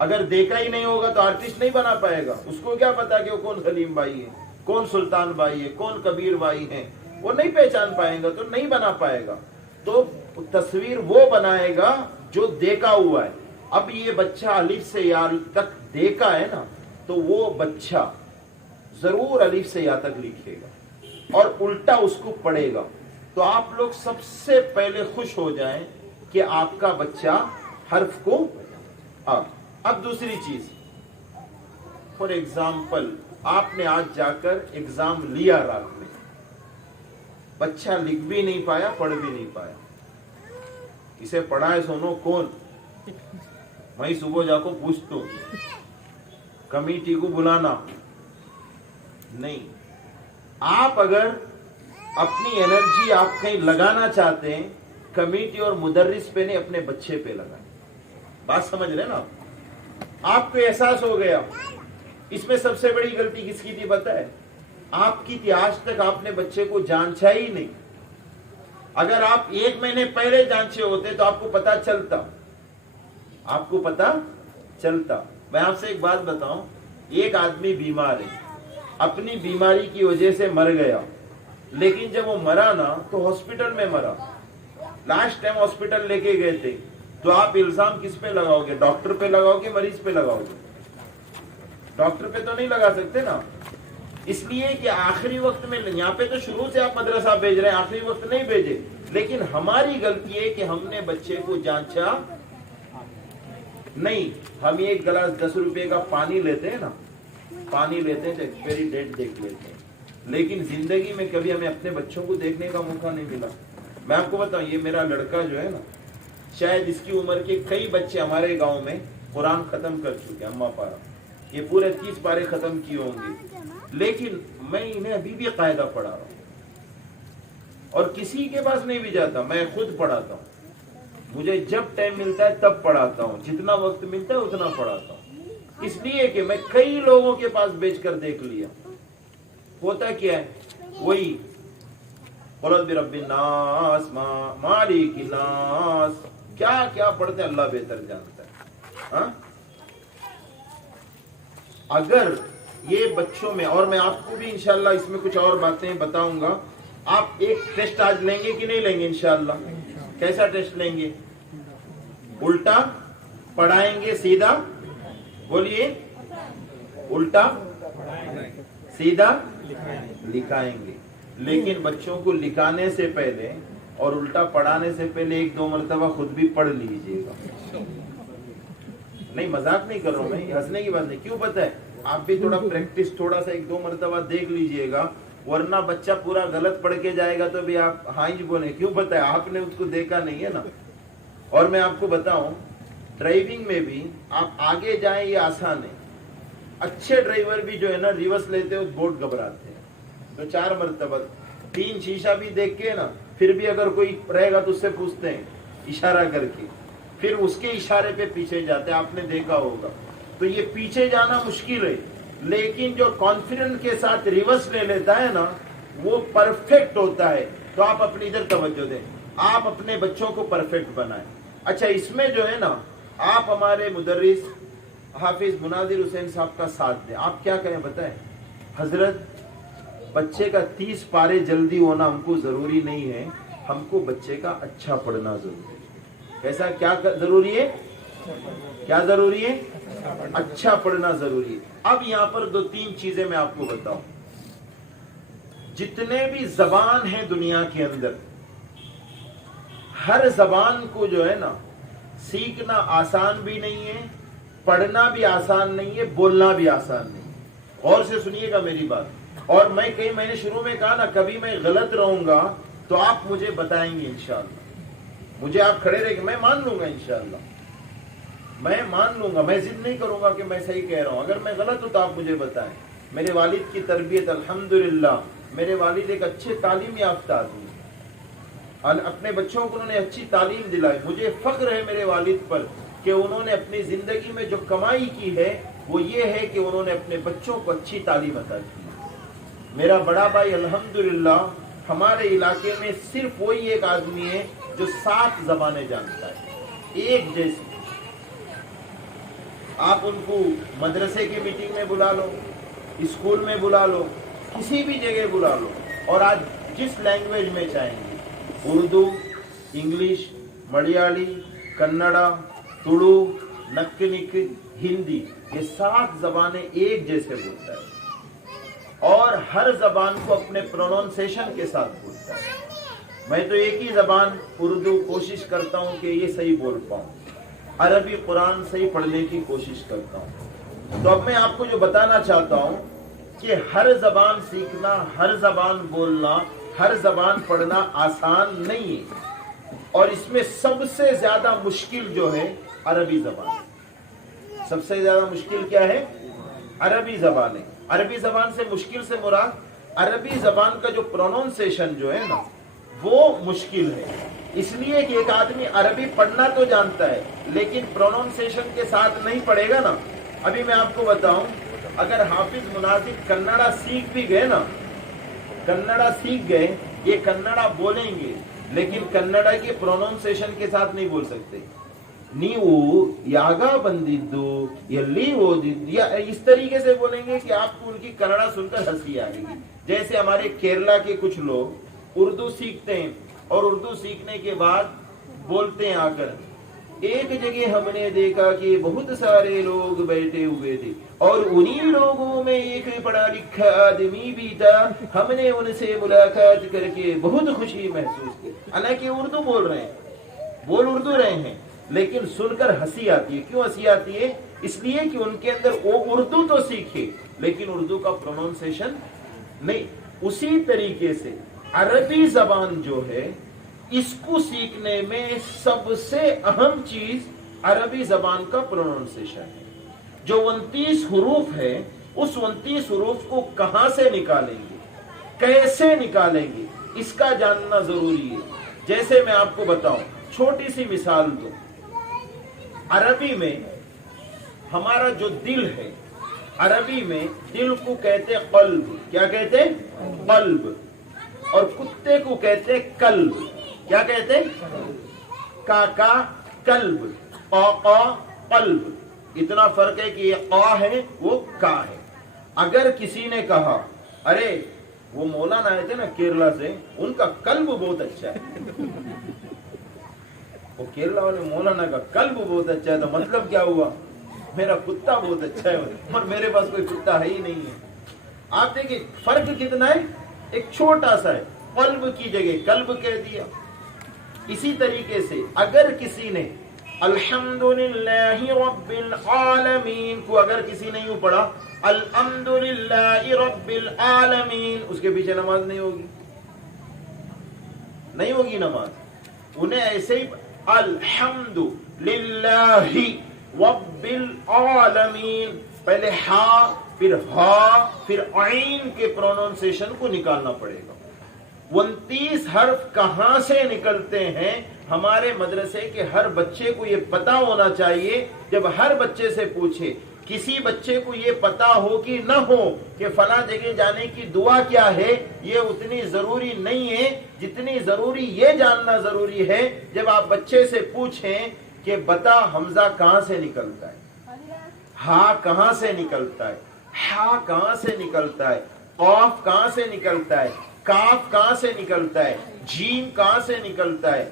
अगर देखा ही नहीं होगा तो आर्टिस्ट नहीं बना पाएगा। उसको क्या पता कि वो कौन सलीम भाई है, कौन सुल्तान भाई है, कौन कबीर भाई है, वो नहीं पहचान पाएगा, तो नहीं बना पाएगा। तो तस्वीर वो बनाएगा जो देखा हुआ है। अब ये बच्चा अलिफ से या तक देखा है ना, तो वो बच्चा जरूर अलिफ से या तक लिखेगा और उल्टा उसको पढ़ेगा। तो आप लोग सबसे पहले खुश हो जाएं कि आपका बच्चा हर्फ को अब दूसरी चीज, फॉर एग्जाम्पल, आपने आज जाकर एग्जाम लिया रात में, बच्चा लिख भी नहीं पाया, पढ़ भी नहीं पाया। इसे पढ़ाए सुनो कौन? मैं सुबह जाको पूछतो, कमेटी को बुलाना नहीं। आप अगर अपनी एनर्जी आप कहीं लगाना चाहते हैं, कमेटी और मुदर्रिस पे नहीं, अपने बच्चे पे लगाएं। बात समझ रहे ना? आपको एहसास हो गया। इसमें सबसे बड़ी गलती किसकी थी पता है? आपकी थी। आज तक आपने बच्चे को जांचा ही नहीं। अगर आप 1 महीने पहले जांचे होते तो आपको पता चलता, आपको पता चलता। मैं आपसे एक बात बताऊं, एक आदमी बीमार है, अपनी बीमारी की वजह से मर गया, लेकिन जब वो मरा ना तो हॉस्पिटल में मरा। लास्ट टाइम हॉस्पिटल लेके गए थे, तो आप इल्जाम किस पे लगाओगे? डॉक्टर पे लगाओगे, मरीज पे लगाओगे? डॉक्टर पे तो नहीं लगा सकते ना। इसलिए कि आखिरी वक्त में, यहाँ पे तो शुरू से आप मदरसा भेज रहे हैं, आखिरी वक्त नहीं भेजे। लेकिन हमारी गलती है कि हमने बच्चे को जांचा नहीं। हम एक गिलास 10 रुपए का पानी लेते हैं ना, पानी लेते हैं तो एक्सपायरी डेट देख लेते हैं, लेकिन जिंदगी में कभी हमें अपने बच्चों को देखने का मौका नहीं मिला। मैं आपको बताऊं, ये मेरा लड़का जो है ना, शायद इसकी उम्र के कई बच्चे हमारे गांव में कुरान खत्म कर चुके, अम्मा पारा, ये पूरे 30 पारे खत्म किए होंगे, लेकिन मैं इन्हें अभी भी कायदा पढ़ा रहा हूं और किसी के पास नहीं भी जाता, मैं खुद पढ़ाता हूं। मुझे जब टाइम मिलता है तब पढ़ाता हूं, जितना वक्त मिलता है उतना पढ़ाता हूं, इसलिए कि मैं कई लोगों के पास बेचकर देख लिया। होता क्या है? वही रब्बिन्नास मालिकिन्नास, क्या क्या पढ़ते हैं अल्लाह बेहतर जानता है। हाँ? अगर ये बच्चों में, और मैं आपको भी इंशाल्लाह इसमें कुछ और बातें बताऊंगा। आप एक टेस्ट आज लेंगे कि नहीं लेंगे? इंशाल्लाह। कैसा टेस्ट लेंगे? उल्टा पढ़ाएंगे, सीधा बोलिए, उल्टा सीधा लिखाएंगे। लेकिन बच्चों को लिखाने से पहले और उल्टा पढ़ाने से पहले 1-2 मरतबा खुद भी पढ़ लीजिएगा। नहीं, मजाक नहीं कर रहा हूं मैं, हंसने की बात नहीं। क्यों पता है? आप भी थोड़ा प्रैक्टिस, थोड़ा सा 1-2 मरतबा देख लीजिएगा, वरना बच्चा पूरा गलत पढ़ के जाएगा तो भी आप हाँ ही बोले। क्यों पता है? आपने उसको देखा नहीं है ना। और मैं आपको बताऊं, ड्राइविंग में भी आप आगे जाएं ये आसान है। अच्छे ड्राइवर भी जो है ना, रिवर्स लेते हो बहुत घबराते हैं, तो 4 मरतबा 3 शीशा भी देख के ना, फिर भी अगर कोई रहेगा तो उससे पूछते हैं इशारा करके, फिर उसके इशारे पे पीछे जाते हैं। आपने देखा होगा। तो ये पीछे जाना मुश्किल है, लेकिन जो कॉन्फिडेंस के साथ रिवर्स ले लेता है ना, वो परफेक्ट होता है। तो आप अपनी इधर तवज्जो दें, आप अपने बच्चों को परफेक्ट बनाएं। अच्छा, इसमें जो है ना, आप हमारे मुदर्रिस हाफिज मुनाजिर हुसैन साहब का साथ दें। आप क्या कहें बताएं? हजरत, बच्चे का 30 पारे जल्दी होना हमको जरूरी नहीं है, हमको बच्चे का अच्छा पढ़ना जरूरी है। कैसा, क्या जरूरी है? क्या जरूरी है? अच्छा पढ़ना जरूरी है। अब यहाँ पर 2-3 चीजें मैं आपको बताऊं। जितने भी जबान हैं दुनिया के अंदर, हर जबान को जो है ना, सीखना आसान भी नहीं है, पढ़ना भी आसान नहीं है, बोलना भी आसान नहीं है। गौर से सुनिएगा मेरी बात। اور میں نے شروع میں کہا نا کبھی میں غلط رہوں گا تو آپ مجھے بتائیں گے انشاءاللہ. مجھے آپ کھڑے رہے گے، میں مان لوں گا انشاءاللہ، میں مان لوں گا، میں ضد نہیں کروں گا کہ میں صحیح کہہ رہا ہوں. اگر میں غلط ہوں تو آپ مجھے بتائیں. میرے والد کی تربیت الحمدللہ، میرے والد ایک اچھے تعلیم یافتہ آدمی، اپنے بچوں کو انہوں نے اچھی تعلیم دلائی. مجھے فخر ہے میرے والد پر کہ انہوں نے اپنی زندگی میں جو کمائی کی ہے وہ یہ ہے کہ انہوں نے اپنے بچوں کو اچھی تعلیم عطا کی. میرا بڑا بھائی الحمدللہ ہمارے علاقے میں صرف وہی ایک آدمی ہے جو 7 زبانیں جانتا ہے، ایک جیسی. آپ ان کو مدرسے کی میٹنگ میں بلا لو، اسکول میں بلا لو، کسی بھی جگہ بلا لو، اور آج جس لینگویج میں چاہیں گے، اردو، انگلش، ملیالی، کنڑا، تڑو، نکنک، ہندی، یہ 7 زبانیں ایک جیسے بولتا ہے اور ہر زبان کو اپنے پروننسیشن کے ساتھ بولتا ہے. میں تو ایک ہی زبان اردو کوشش کرتا ہوں کہ یہ صحیح بول پاؤں، عربی قرآن صحیح پڑھنے کی کوشش کرتا ہوں. تو اب میں آپ کو جو بتانا چاہتا ہوں کہ ہر زبان سیکھنا، ہر زبان بولنا، ہر زبان پڑھنا آسان نہیں ہے، اور اس میں سب سے زیادہ مشکل جو ہے عربی زبان. سب سے زیادہ مشکل کیا ہے؟ عربی زبان ہے. عربی زبان سے مشکل سے مراد عربی زبان کا جو پروننسیشن جو ہے نا وہ مشکل ہے. اس لیے کہ ایک آدمی عربی پڑھنا تو جانتا ہے لیکن پروننسیشن کے ساتھ نہیں پڑھے گا نا. ابھی میں آپ کو بتاؤں، اگر حافظ مناظر کنڑا سیکھ بھی گئے نا، کنڑا سیکھ گئے، یہ کنڑا بولیں گے لیکن کنڑا کے پروننسیشن کے ساتھ نہیں بول سکتے. نیو یاگا بندیدو یلی اودیدو، یا اس طریقے سے بولیں گے کہ آپ کو ان کی کنڑا سن کر ہنسی آئے گی. جیسے ہمارے کیرلا کے کچھ لوگ اردو سیکھتے ہیں اور اردو سیکھنے کے بعد بولتے ہیں آ کر، ایک جگہ ہم نے دیکھا کہ بہت سارے لوگ بیٹھے ہوئے تھے اور انہی لوگوں میں ایک پڑھا لکھا آدمی بھی تھا، ہم نے ان سے ملاقات کر کے بہت خوشی محسوس کی. حالانکہ اردو بول رہے ہیں، بول اردو رہے ہیں، لیکن سن کر ہنسی آتی ہے. کیوں ہنسی آتی ہے؟ اس لیے کہ ان کے اندر وہ اردو تو سیکھے لیکن اردو کا پروننسیشن نہیں. اسی طریقے سے عربی زبان جو ہے اس کو سیکھنے میں سب سے اہم چیز عربی زبان کا پروننسیشن ہے. جو 29 حروف ہے اس 29 حروف کو کہاں سے نکالیں گے، کیسے نکالیں گے، اس کا جاننا ضروری ہے. جیسے میں آپ کو بتاؤں، چھوٹی سی مثال دو. عربی میں ہمارا جو دل ہے، عربی میں دل کو کہتے قلب. کیا کہتے؟ قلب. اور کتے کو کہتے قلب. کیا کہتے؟ کا قلب، قا قلب. اتنا فرق ہے کہ یہ قا ہے وہ کا ہے. اگر کسی نے کہا ارے وہ مولانا آئے تھے نا کیرلا سے، ان کا قلب بہت اچھا ہے، وہ کیرلا والے مولانا کا قلب بہت اچھا ہے، تو مطلب کیا ہوا؟ میرا کتا بہت اچھا ہے اور میرے پاس کوئی کتا ہے ہی نہیں ہے. آپ دیکھیں فرق کتنا ہے، ایک چھوٹا سا ہے. قلب کی جگہ قلب کہہ دیا. اسی طریقے سے اگر کسی نے الحمدللہ رب العالمین کو اگر کسی نے یوں پڑھا الحمدللہ رب العالمین، اس کے پیچھے نماز نہیں ہوگی، نہیں ہوگی نماز. انہیں ایسے ہی الحمد للہ رب العالمین، پہلے ہا پھر ہا پھر عین کے پروننسیشن کو نکالنا پڑے گا. 29 حرف کہاں سے نکلتے ہیں؟ ہمارے مدرسے کے ہر بچے کو یہ پتا ہونا چاہیے. جب ہر بچے سے پوچھے، کسی بچے کو یہ پتا ہو کہ نہ ہو کہ فلاں جگہ جانے کی دعا کیا ہے، یہ اتنی ضروری نہیں ہے جتنی ضروری یہ جاننا ضروری ہے. جب آپ بچے سے پوچھیں کہ بتا حمزہ کہاں سے نکلتا ہے، ہا کہاں سے نکلتا ہے، ہا کہاں سے نکلتا ہے، قاف کہاں سے نکلتا ہے، کاف کہاں سے نکلتا ہے، جیم کہاں سے نکلتا ہے،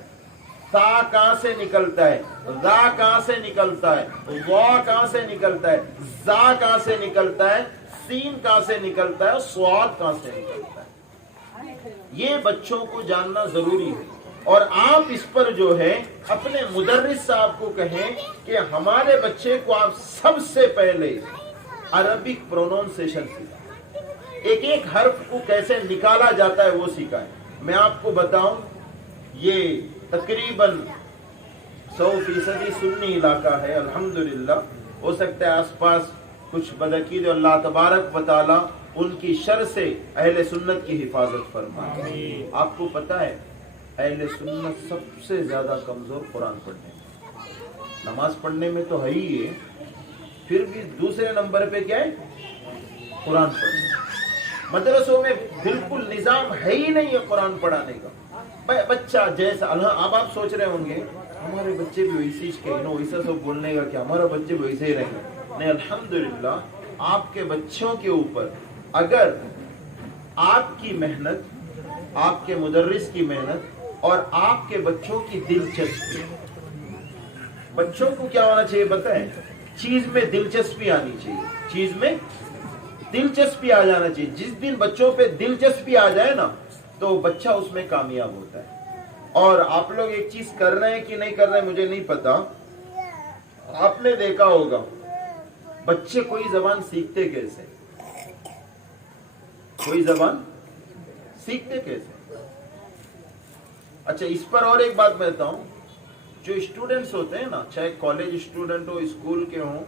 تا کہاں سے نکلتا ہے، ذا کہاں سے نکلتا ہے، وا کہاں سے نکلتا ہے، زا کہاں سے نکلتا ہے، سین کہاں سے نکلتا ہے، صاد کہاں سے نکلتا ہے، یہ بچوں کو جاننا ضروری ہے. اور آپ اس پر جو ہے اپنے مدرس صاحب کو کہیں کہ ہمارے بچے کو آپ سب سے پہلے عربک پروننسیشن سکھائیں. एक एक हर्फ को कैसे निकाला जाता है वो सिखाएं। मैं आपको बताऊं, ये तकरीबन 100% सुन्नी इलाका है अल्हम्दुलिल्लाह। हो सकता है आसपास कुछ बदअकीद, अल्लाह तबारक व तआला उनकी शर से अहले सुन्नत की हिफाजत फरमाए। आपको पता है अहले सुन्नत सबसे ज्यादा कमजोर कुरान पढ़ने में, नमाज पढ़ने में तो है ही है, फिर भी दूसरे नंबर पे क्या है, कुरान पढ़ने। मदरसों में बिल्कुल निजाम है ही नहीं है कुरान पढ़ाने का। बच्चा जैसा, अब आप सोच रहे होंगे हमारे बच्चे भी वैसे ही कहें, वैसा सब बोलने का क्या, हमारा बच्चे भी वैसे ही रहेंगे। नहीं, अल्हम्दुलिल्लाह आपके बच्चों के ऊपर अगर आपकी मेहनत, आपके मुदर्रिस की मेहनत और आपके बच्चों की दिलचस्पी, बच्चों को क्या होना चाहिए बताएं, चीज में दिलचस्पी आनी चाहिए, चीज में दिलचस्पी आ जाना चाहिए। जिस दिन बच्चों पे दिलचस्पी आ जाए ना तो बच्चा उसमें कामयाब होता है। और आप लोग एक चीज कर रहे हैं कि नहीं कर रहे हैं मुझे नहीं पता, आपने देखा होगा बच्चे कोई जबान सीखते कैसे, कोई जबान सीखते कैसे। अच्छा, इस पर और एक बात कहता हूं, जो स्टूडेंट्स होते हैं ना, चाहे कॉलेज स्टूडेंट हो, स्कूल के हों,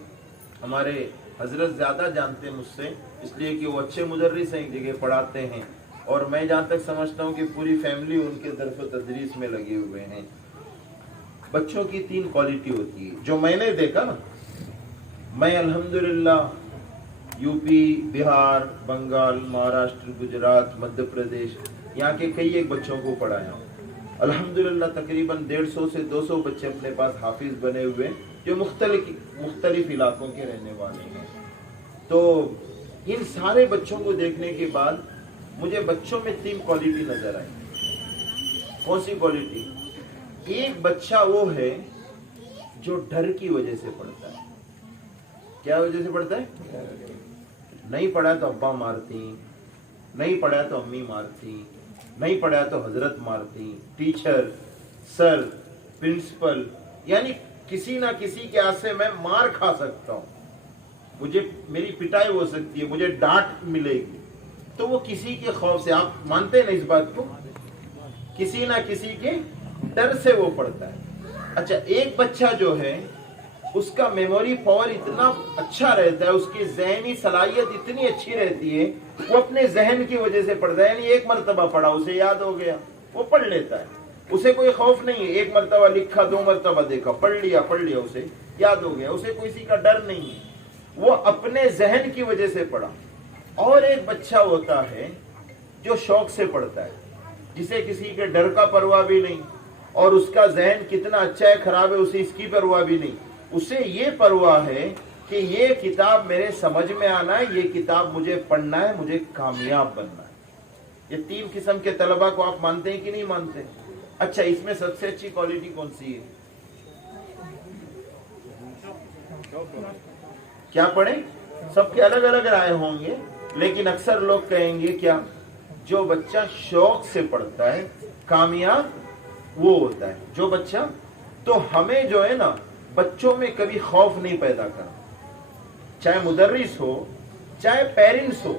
हमारे हजरत ज्यादा जानते हैं मुझसे, इसलिए कि वो अच्छे मुदर्रिस हैं, एक जगह पढ़ाते हैं, और मैं जहां तक समझता हूं कि पूरी फैमिली उनके दर्स व तदरीस में लगे हुए हैं। बच्चों की 3 क्वालिटी होती है जो मैंने देखा ना। मैं अल्हम्दुलिल्लाह यूपी, बिहार, बंगाल, महाराष्ट्र, गुजरात, मध्य प्रदेश, यहाँ के कई एक बच्चों को पढ़ाया हूँ। अल्हम्दुलिल्लाह तकरीबन 150 से 200 बच्चे अपने पास हाफिज बने हुए जो मुख्तलिफ इलाकों के रहने वाले हैं। तो इन सारे बच्चों को देखने के बाद मुझे बच्चों में 3 क्वालिटी नजर आई। कौन सी क्वालिटी? एक बच्चा वो है जो डर की वजह से पढ़ता है। क्या वजह से पढ़ता है? नहीं पढ़ा तो अब्बा मारती, नहीं पढ़ा तो अम्मी मारती, नहीं पढ़ा तो हजरत मारती, टीचर, सर, प्रिंसिपल, यानी किसी ना किसी के हाथ से मैं मार खा सकता हूं, मुझे मेरी पिटाई हो सकती है, मुझे डांट मिलेगी। तो वो किसी के खौफ से, आप मानते हैं ना इस बात को, किसी ना किसी के डर से वो पढ़ता है। अच्छा, एक बच्चा जो है उसका मेमोरी पावर इतना अच्छा रहता है, उसकी ज़हनी सलाहियत इतनी अच्छी रहती है, वो अपने जहन की वजह से पढ़ता है। यानी एक मरतबा पढ़ा, उसे याद हो गया, वो पढ़ लेता है, उसे कोई खौफ नहीं है। एक मरतबा लिखा, 2 मरतबा देखा, पढ़ लिया, उसे याद हो गया, उसे किसी का डर नहीं है, वो अपने जहन की वजह से पढ़ा। और एक बच्चा होता है जो शौक से पढ़ता है, जिसे किसी के डर का परवाह भी नहीं, और उसका जहन कितना अच्छा है खराब है उसे इसकी परवाह भी नहीं। उसे ये परवाह है कि ये किताब मेरे समझ में आना है, ये किताब मुझे पढ़ना है, मुझे कामयाब बनना है। ये 3 किस्म के तलबा को आप मानते हैं कि नहीं मानते? अच्छा, इसमें सबसे अच्छी क्वालिटी कौन सी है? क्या पढ़े? सबके अलग अलग राय होंगे, लेकिन अक्सर लोग कहेंगे क्या, जो बच्चा शौक से पढ़ता है कामयाब वो होता है। जो बच्चा, तो हमें जो है ना बच्चों में कभी खौफ नहीं पैदा करना, चाहे मुदर्रिस हो चाहे पेरेंट्स हो,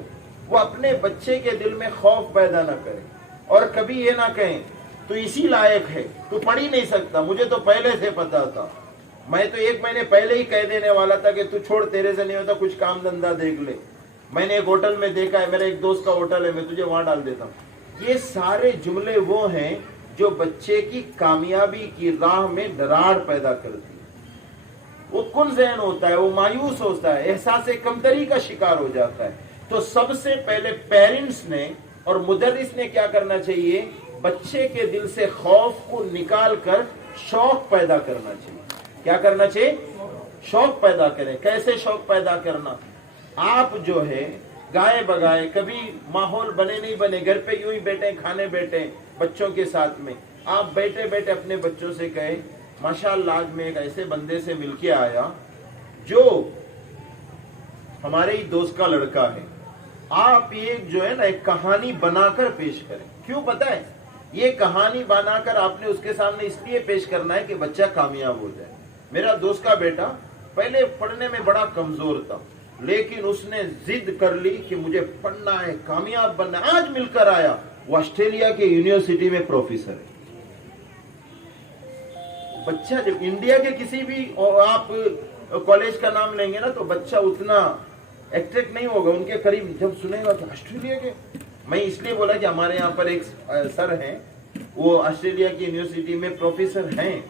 वो अपने बच्चे के दिल में खौफ पैदा ना करें, और कभी ये ना कहें तू इसी लायक है, तू पढ़ ही नहीं सकता, मुझे तो पहले से पता था, मैं तो 1 महीने पहले ही कह देने वाला था कि तू छोड़, तेरे से नहीं होता, कुछ काम धंधा देख ले, मैंने एक होटल में देखा है, मेरा एक दोस्त का होटल है, मैं तुझे वहां डाल देता हूं। ये सारे जुमले वो हैं जो बच्चे की कामयाबी की राह में दरार पैदा करती है। वो कुन ज़हन होता है, वो मायूस होता है, एहसास कमतरी का शिकार हो जाता है। तो सबसे पहले पेरेंट्स ने और मुदर्रिस ने क्या करना चाहिए, बच्चे के दिल से खौफ को निकाल कर शौक पैदा करना चाहिए। क्या करना चाहिए? शौक पैदा करें। कैसे शौक पैदा करना? आप जो है गाए बगाए, कभी माहौल बने नहीं बने, घर पे यूं ही बैठे खाने बैठे बच्चों के साथ में, आप बैठे बैठे अपने बच्चों से कहें माशाअल्लाह आज मैं एक ऐसे बंदे से मिलके आया जो हमारे ही दोस्त का लड़का है। आप ये जो है ना एक कहानी बनाकर पेश करें। क्यों पता है? ये कहानी बनाकर आपने उसके सामने इसलिए पेश करना है कि बच्चा कामयाब हो जाए। मेरा दोस्त का बेटा पहले पढ़ने में बड़ा कमजोर था, लेकिन उसने जिद कर ली कि मुझे पढ़ना है, कामयाब बनना है। आज मिलकर आया, वो ऑस्ट्रेलिया के यूनिवर्सिटी में प्रोफेसर है। बच्चा जब इंडिया के किसी भी आप कॉलेज का नाम लेंगे ना, तो बच्चा उतना एट्रैक्ट नहीं होगा उनके करीब। जब सुनेगा कि ऑस्ट्रेलिया के, मैं इसलिए बोला कि हमारे यहाँ पर एक सर हैं, वो ऑस्ट्रेलिया की यूनिवर्सिटी में प्रोफेसर हैं,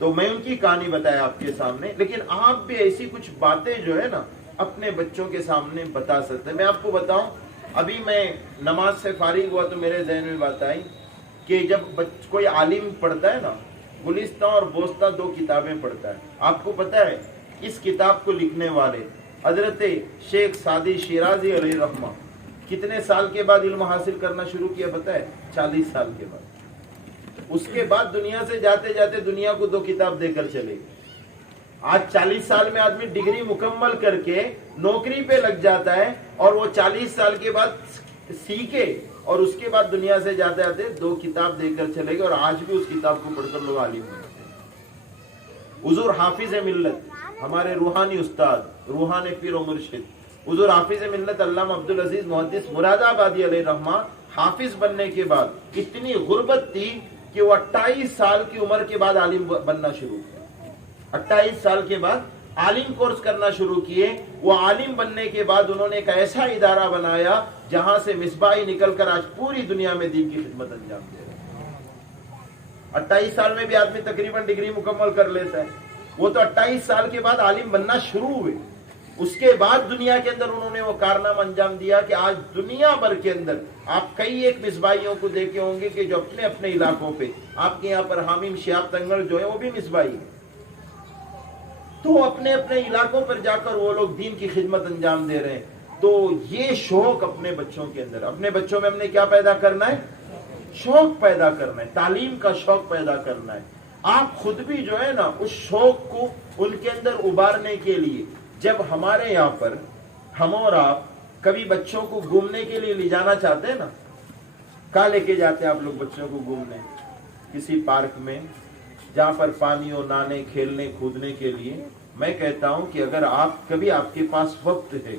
तो मैं उनकी कहानी बताया आपके सामने। लेकिन आप भी ऐसी कुछ बातें जो है ना अपने बच्चों के सामने बता सकते हैं। मैं आपको बताऊं, अभी मैं नमाज से फारिग हुआ तो मेरे ज़हन में बात आई कि जब कोई आलिम पढ़ता है ना, गुलिस्ता और बोस्ता 2 किताबें पढ़ता है। आपको पता है इस किताब को लिखने वाले हजरत शेख सादी शिराजी अलैहि रहमा कितने साल के बाद इल्म हासिल करना शुरू किया पता है? 40 साल के बाद। उसके बाद दुनिया से जाते जाते दुनिया को 2 किताब देकर चले गए। आज 40 साल में आदमी डिग्री मुकम्मल करके नौकरी पे लग जाता है, और वो 40 साल के बाद सीखे और उसके बाद दुनिया से जाते जाते 2 किताब देकर चले गए, और आज भी उस किताब को पढ़कर लोग आलिम बनते हैं। हुजूर हाफिज मिल्लत, हमारे रूहानी उस्ताद, रूहानी पीर और मुर्शिद हुजूर हाफिज मिल्लत अल्लामा अब्दुल अजीज मुहद्दिस मुरादाबादी अलैहि रहमा, हाफिज बनने के बाद इतनी गुर्बत थी कि वो 28 साल की उम्र के बाद आलिम बनना शुरू किया। 28 साल के बाद आलिम कोर्स करना शुरू किए। वो आलिम बनने के बाद उन्होंने एक ऐसा इदारा बनाया जहां से मिसबाही निकलकर आज पूरी दुनिया में दीन की खिदमत अंजाम दे रहे हैं। 28 साल में भी आदमी तकरीबन डिग्री मुकम्मल कर लेता है। वो तो 28 साल के बाद आलिम बनना शुरू हुए। उसके बाद दुनिया के अंदर उन्होंने वो कारनामा अंजाम दिया कि आज दुनिया भर के अंदर आप कई एक मिसबाहियों को देखे होंगे कि जो अपने अपने इलाकों पे, आपके यहाँ पर हामिम शिहाब तंगड़ जो है वो भी मिसबाही है, तो अपने अपने इलाकों पर जाकर वो लोग दीन की खिदमत अंजाम दे रहे हैं। तो ये शौक अपने बच्चों के अंदर, अपने बच्चों में हमने क्या पैदा करना है? शौक पैदा करना है, तालीम का शौक पैदा करना है। आप खुद भी जो है ना उस शौक को उनके अंदर उबारने के लिए, जब हमारे यहाँ पर हम और आप कभी बच्चों को घूमने के लिए ले जाना चाहते हैं ना, कहाँ लेके जाते हैं आप लोग बच्चों को घूमने? किसी पार्क में जहाँ पर पानी हो, नहाने खेलने कूदने के लिए। मैं कहता हूं कि अगर आप कभी आपके पास वक्त है,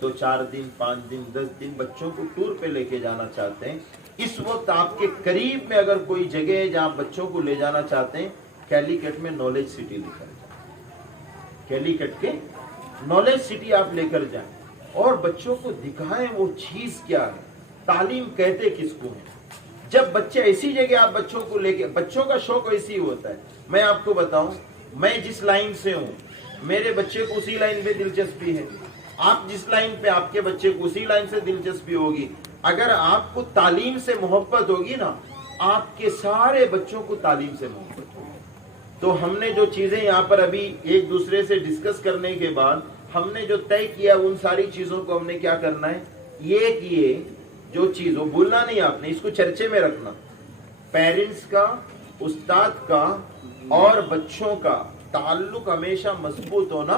2-4 दिन 5 दिन 10 दिन बच्चों को टूर पे लेके जाना चाहते हैं, इस वक्त आपके करीब में अगर कोई जगह है जहाँ बच्चों को ले जाना चाहते हैं, कैलीकट में नॉलेज सिटी लेकर जाए। कैलीकट के नॉलेज सिटी आप लेकर जाएं और बच्चों को दिखाएं वो चीज क्या है, तालीम कहते किसको है। जब बच्चे ऐसी जगह आप बच्चों को लेके, बच्चों का शौक ऐसी होता है। मैं आपको बताऊं, मैं जिस लाइन से हूं मेरे बच्चे को उसी लाइन पे दिलचस्पी है। आप जिस लाइन पे, आपके बच्चे को उसी लाइन से दिलचस्पी होगी। अगर आपको तालीम से मोहब्बत होगी ना, आपके सारे बच्चों को तालीम से मोहब्बत होगी। तो हमने जो चीजें यहाँ पर अभी एक दूसरे से डिस्कस करने के बाद हमने जो तय किया, उन सारी चीजों को हमने क्या करना है, ये जो चीज वो भूलना नहीं आपने, इसको चर्चे में रखना। पेरेंट्स का, उस्ताद का और बच्चों का ताल्लुक हमेशा मजबूत होना,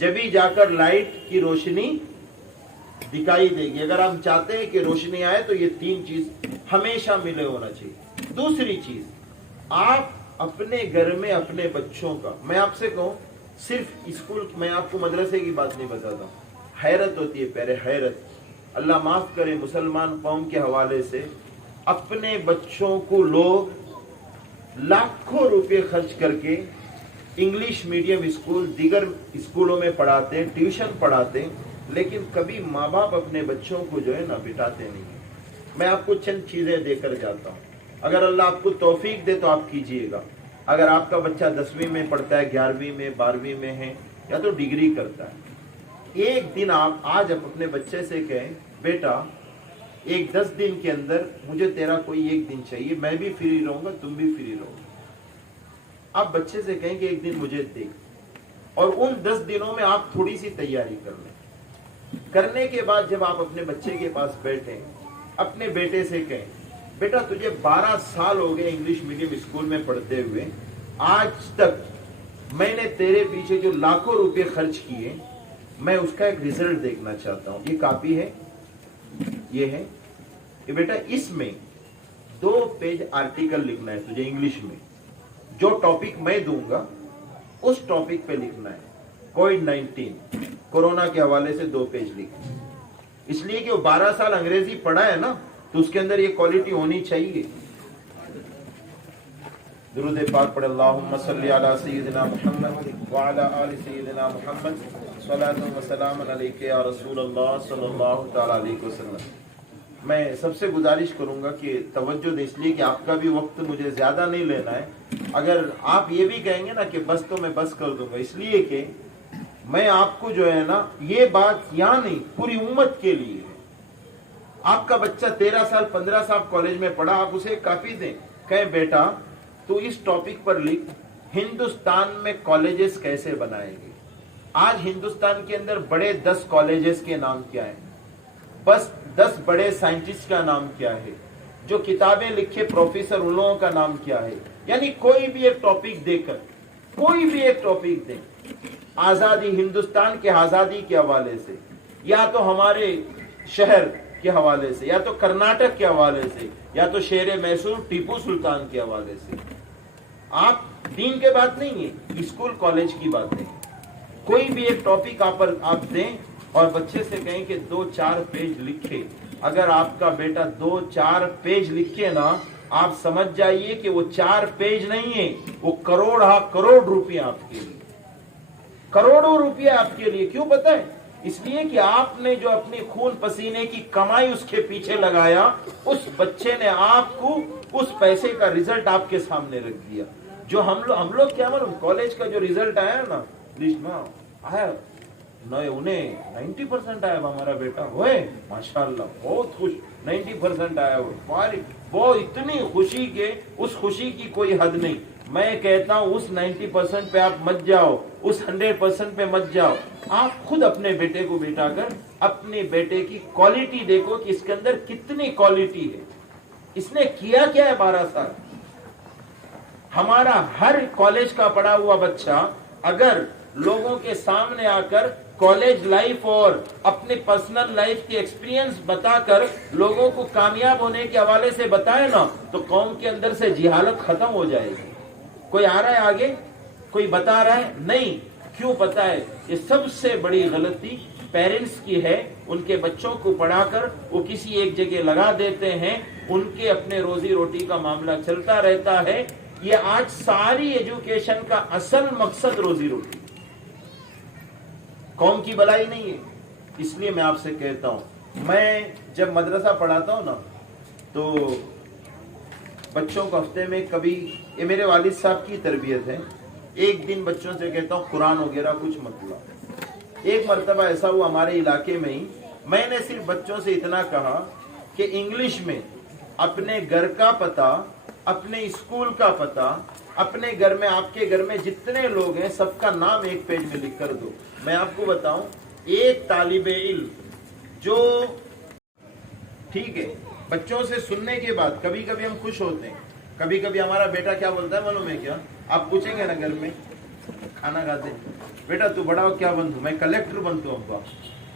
जब ही जाकर लाइट की रोशनी दिखाई देगी। अगर हम चाहते हैं कि रोशनी आए तो ये 3 चीज हमेशा मिले होना चाहिए। दूसरी चीज, आप अपने घर में अपने बच्चों का, मैं आपसे कहूं सिर्फ स्कूल, मैं आपको मदरसे की बात नहीं बताता, हैरत होती है प्यारे, हैरत। अल्लाह माफ करे, मुसलमान कौम के हवाले से अपने बच्चों को लोग लाखों रुपए खर्च करके इंग्लिश मीडियम स्कूल, दीगर स्कूलों में पढ़ाते हैं, ट्यूशन पढ़ाते हैं, लेकिन कभी माँ बाप अपने बच्चों को जो है ना बिठाते नहीं है। मैं आपको चंद चीजें देकर जाता हूँ, अगर अल्लाह आपको तौफीक दे तो आप कीजिएगा। अगर आपका बच्चा 10वीं में पढ़ता है, 11वीं में, 12वीं में है, या तो डिग्री करता है, एक दिन आप आज अपने बच्चे से कहें, बेटा एक 10 दिन के अंदर मुझे तेरा कोई एक दिन चाहिए, मैं भी फ्री रहूंगा, तुम भी फ्री रहोगे। आप बच्चे से कहें कि एक दिन मुझे दे, और उन 10 दिनों में आप थोड़ी सी तैयारी कर लें। करने के बाद जब आप अपने बच्चे के पास बैठे, अपने बेटे से कहें, बेटा तुझे 12 साल हो गए इंग्लिश मीडियम स्कूल में पढ़ते हुए, आज तक मैंने तेरे पीछे जो लाखों रुपए खर्च किए, मैं उसका एक रिजल्ट देखना चाहता हूं। ये कॉपी है, ये है, ये बेटा इसमें 2 पेज आर्टिकल लिखना है तुझे इंग्लिश में। जो टॉपिक मैं दूंगा उस टॉपिक पे लिखना है। कोविड-19 कोरोना के हवाले से 2 पेज लिखे, इसलिए कि वो 12 साल अंग्रेजी पढ़ा है ना, तो उसके अंदर ये क्वालिटी होनी चाहिए। दुरूद पाक पढ़े, अल्लाहुम्मा सल्ली अला सय्यिदिना मुहम्मद व अला आलि सय्यिदिना मुहम्मद, सलातु व सलाम अलैका या रसूल अल्लाह सल्लल्लाहु तआला अलैहि वसल्लम। मैं सबसे गुजारिश करूंगा कि तवज्जो दें, इसलिए कि आपका भी वक्त मुझे ज्यादा नहीं लेना है। अगर आप ये भी कहेंगे ना कि बस, तो मैं बस कर दूंगा, इसलिए कि मैं आपको जो है ना, ये बात यहाँ नहीं पूरी उम्मत के लिए है। आपका बच्चा 13 साल 15 साल कॉलेज में पढ़ा, आप उसे काफी दें, कहें बेटा तो इस टॉपिक पर लिख, हिंदुस्तान में कॉलेजेस कैसे बनाएंगे। आज हिंदुस्तान के अंदर बड़े 10 कॉलेजेस के नाम क्या है, बस 10 बड़े साइंटिस्ट का नाम क्या है, जो किताबें लिखे प्रोफेसर उन लोगों का नाम क्या है। यानी कोई भी एक टॉपिक देकर, कोई भी एक टॉपिक दें, आजादी, हिंदुस्तान के आजादी के हवाले से, या तो हमारे शहर के हवाले से, या तो कर्नाटक के हवाले से, या तो शेर मैसूर टीपू सुल्तान के हवाले से। आप दीन के बात नहीं है, स्कूल कॉलेज की बात नहीं, कोई भी एक टॉपिक आप दें और बच्चे से कहें कि 2-4 पेज लिखे। अगर आपका बेटा 2-4 पेज लिखे ना, आप समझ जाइए कि वो 4 पेज नहीं है, वो करोड़ रुपया आपके लिए, करोड़ों रुपया आपके लिए। क्यों पता है? इसलिए कि आपने जो अपने खून पसीने की कमाई उसके पीछे लगाया, उस बच्चे ने आपको उस पैसे का रिजल्ट आपके सामने रख दिया। जो हम लोग क्या मालूम, कॉलेज का जो रिजल्ट आया ना, लिस्ट में आया नहीं, उन्हें 90% आया हमारा बेटा, होए माशाल्लाह बहुत खुश, 90% आया वो इतनी खुशी के, उस खुशी की कोई हद नहीं। मैं कहता हूं उस 90% पे आप मत जाओ, उस 100% पे मत जाओ। आप खुद अपने बेटे को बिठाकर अपने बेटे की क्वालिटी देखो कि इसके अंदर कितनी क्वालिटी है, इसने किया क्या है 12 साल। हमारा हर कॉलेज का पढ़ा हुआ बच्चा अगर लोगों के सामने आकर कॉलेज लाइफ और अपने पर्सनल लाइफ के एक्सपीरियंस बताकर लोगों को कामयाब होने के हवाले से बताए ना, तो कौम के अंदर से जिहालत खत्म हो जाएगी। कोई आ रहा है आगे, कोई बता रहा है नहीं। क्यों पता है? ये सबसे बड़ी गलती पेरेंट्स की है। उनके बच्चों को पढ़ाकर वो किसी एक जगह लगा देते हैं, उनके अपने रोजी रोटी का मामला चलता रहता है। ये आज सारी एजुकेशन का असल मकसद रोजी रोटी, कौम की भलाई नहीं है। इसलिए मैं आपसे कहता हूं, मैं जब मदरसा पढ़ाता हूं ना, तो बच्चों को हफ्ते में कभी, ये मेरे वालिद साहब की तरबियत है, एक दिन बच्चों से कहता हूं कुरान वगैरह कुछ मत लाओ। एक मरतबा ऐसा हुआ हमारे इलाके में ही, मैंने सिर्फ बच्चों से इतना कहा कि इंग्लिश में अपने घर का पता, अपने स्कूल का पता, अपने घर में, आपके घर में जितने लोग हैं सबका नाम एक पेज में लिख कर दो। मैं आपको बताऊं, एक तालिबे इल्म जो, ठीक है, बच्चों से सुनने के बाद कभी कभी हम खुश होते हैं, कभी कभी हमारा बेटा क्या बोलता है मालूम है क्या? आप पूछेंगे ना घर में खाना खाते, बेटा तू बड़ा हो क्या बन तू? मैं कलेक्टर बनता हूँ अब्बा।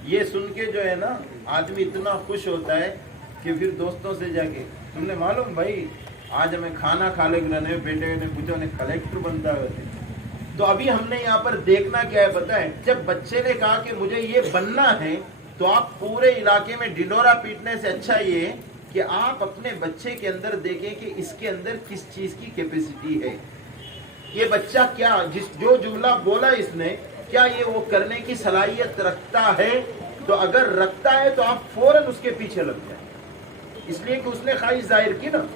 ये सुन के जो है ना आदमी इतना खुश होता है कि फिर दोस्तों से जाके, तुमने मालूम भाई आज हमें खाना खा ले, बेटे ने पूछा उन्हें कलेक्टर बनता है। तो अभी हमने यहाँ पर देखना क्या है पता है? जब बच्चे ने कहा कि मुझे ये बनना है, तो आप पूरे इलाके में ढिंडोरा पीटने से अच्छा ये कि आप अपने बच्चे के अंदर देखें कि इसके अंदर किस चीज की कैपेसिटी है। ये बच्चा क्या, जो जुमला बोला इसने, क्या ये वो करने की सलाहियत रखता है? तो अगर रखता है तो आप फौरन उसके पीछे लग जाए, इसलिए कि उसने ख्वाहिश जाहिर की ना,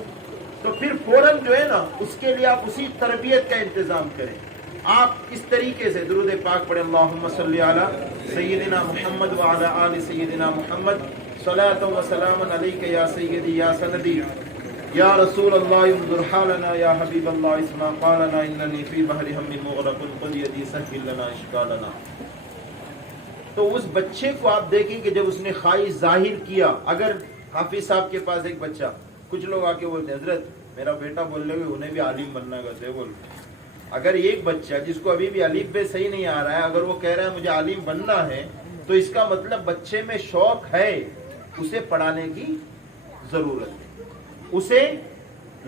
तो फिर फौरन जो है ना उसके लिए आप उसी तरबियत का इंतजाम करें। आप इस तरीके से दुरूद पाक पढ़े, अल्लाहुम्मा सल्ली अला सय्यिदिना मुहम्मद व अला आलि सय्यिदिना मुहम्मद, सलातु व सलामन अलैका या सय्यदी या सनदी या रसूल अल्लाह इंजुर हालना या हबीब अल्लाह इस्मा क़ालना इन्ननी फी बहरि हम्मिन मुग़रक़ुन क़ुल यदी सहिल लना इश्कालना। तो उस बच्चे को आप देखें कि जब उसने ख्वाहिश जाहिर किया, अगर हाफिज साहब के पास एक बच्चा, कुछ लोग आके बोलते हैं हजरत मेरा बेटा बोल रहे उन्हें भी आलिम बनना है, बोल। अगर एक बच्चा जिसको अभी भी अलीफ बे सही नहीं आ रहा है, अगर वो कह रहा है मुझे आलिम बनना है, तो इसका मतलब बच्चे में शौक है, उसे पढ़ाने की जरूरत है, उसे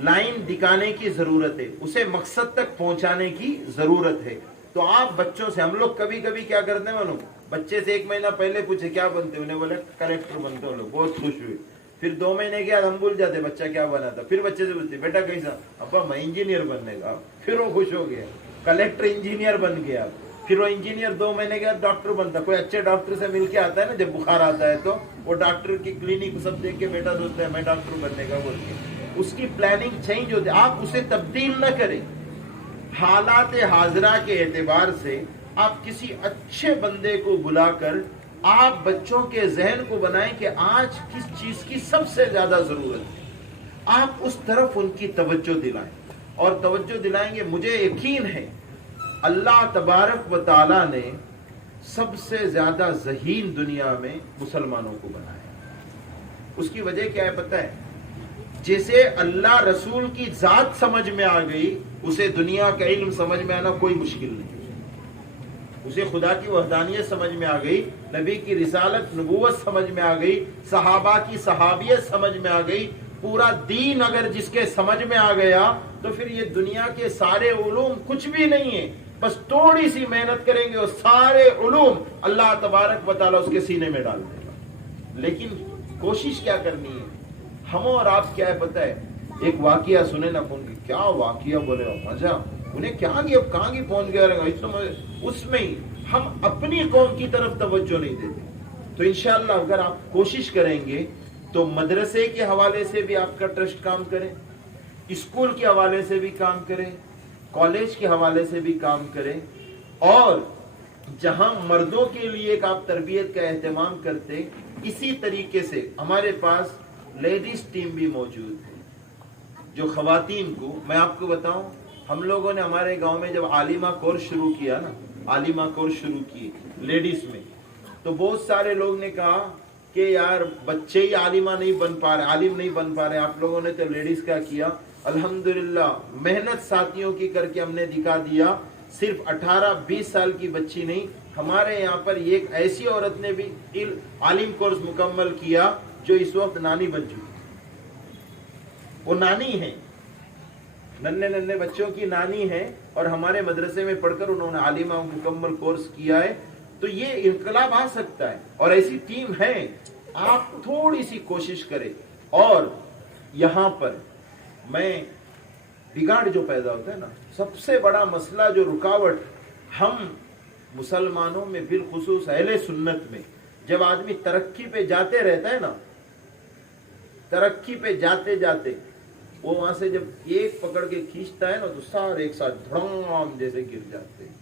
लाइन दिखाने की जरूरत है, उसे मकसद तक पहुंचाने की जरूरत है। तो तो आप बच्चों से, हम लोग कभी कभी क्या करते हैं मालूम, बच्चे से 1 महीना पहले पूछे क्या बनते हो, उन्हें बोले कलेक्टर बनते हो, लोग बहुत खुश हुए। फिर 2 महीने के बाद हम भूल जाते बच्चा क्या बना था, फिर बच्चे से पूछते बेटा कैसा, अब्बा मैं इंजीनियर बनने का, फिर वो खुश हो गया, कलेक्टर इंजीनियर बन गया। फिर वो इंजीनियर 2 महीने के बाद डॉक्टर बनता। कोई अच्छे डॉक्टर से मिलके आता है ना, जब बुखार आता है तो वो डॉक्टर की क्लिनिक सब देख के बेटा सोचता है मैं डॉक्टर बनने का बोल के, उसकी प्लानिंग चेंज होती है। आप उसे तब्दील न करें। हालात हाजरा के एतबार से आप किसी अच्छे बंदे को बुलाकर आप बच्चों के जहन को बनाएं कि आज किस चीज की सबसे ज्यादा जरूरत है, आप उस तरफ उनकी तवज्जो दिलाएं। और तवज्जो दिलाएंगे, मुझे यकीन है अल्लाह तबारक व ताला ने सबसे ज्यादा ज़हीन दुनिया में मुसलमानों को बनाया। उसकी वजह क्या है पता है? जैसे अल्लाह रसूल की जात समझ में आ गई, उसे दुनिया का इल्म समझ में आना कोई मुश्किल नहीं। उसे खुदा की वहदानियत समझ में आ गई, नबी की रिसालत नबूवत समझ में आ गई, सहाबा की सहाबियत समझ में आ गई। पूरा दीन अगर जिसके समझ में आ गया तो फिर ये दुनिया के सारे उलूम कुछ भी नहीं है। बस थोड़ी सी मेहनत करेंगे और सारे उलूम अल्लाह तबारक व तआला उसके सीने में डाल देगा। लेकिन कोशिश क्या करनी है, हम और आप क्या है पता है? एक वाकिया सुने ना कौन, क्या वाकिया बोले मजा, उन्हें क्या कहाँ की पहुंच गया रहेगा, उसमें ही हम अपनी कौम की तरफ तवज्जो नहीं देते। तो इंशाअल्लाह अगर आप कोशिश करेंगे तो मदरसे के हवाले से भी आपका ट्रस्ट काम करे, स्कूल के हवाले से भी काम करे, कॉलेज के हवाले से भी काम करे, और जहां मर्दों के लिए एक आप तरबियत का एहतमाम करते, इसी तरीके से हमारे पास लेडीज टीम भी मौजूद है। जो खवातीन को मैं आपको बताऊं, हम लोगों ने हमारे गांव में जब आलिमा कोर्स शुरू किया ना, आलिमा कोर्स शुरू किए लेडीज में, तो बहुत सारे लोग ने कहा कि यार बच्चे ही आलिमा नहीं बन पा रहे, आलिम नहीं बन पा रहे, आप लोगों ने तो लेडीज का किया। अल्हम्दुलिल्लाह मेहनत साथियों की करके हमने दिखा दिया। सिर्फ 18-20 साल की बच्ची नहीं, हमारे यहाँ पर एक ऐसी औरत ने भी आलिम कोर्स मुकम्मल किया जो इस वक्त नानी बन चुकी। वो नानी है, नन्हे नन्हे बच्चों की नानी है, और हमारे मदरसे में पढ़कर उन्होंने आलिमा मुकम्मल कोर्स किया है। तो ये इनकलाब आ सकता है, और ऐसी टीम है। आप थोड़ी सी कोशिश करें। और यहां पर मैं बिगाड़ जो पैदा होता है ना, सबसे बड़ा मसला जो रुकावट हम मुसलमानों में बिलखुसूस अहले सुन्नत में, जब आदमी तरक्की पे जाते रहता है ना, तरक्की पे जाते जाते वो वहां से जब एक पकड़ के खींचता है ना, तो सारे एक साथ धड़ाम जैसे गिर जाते हैं।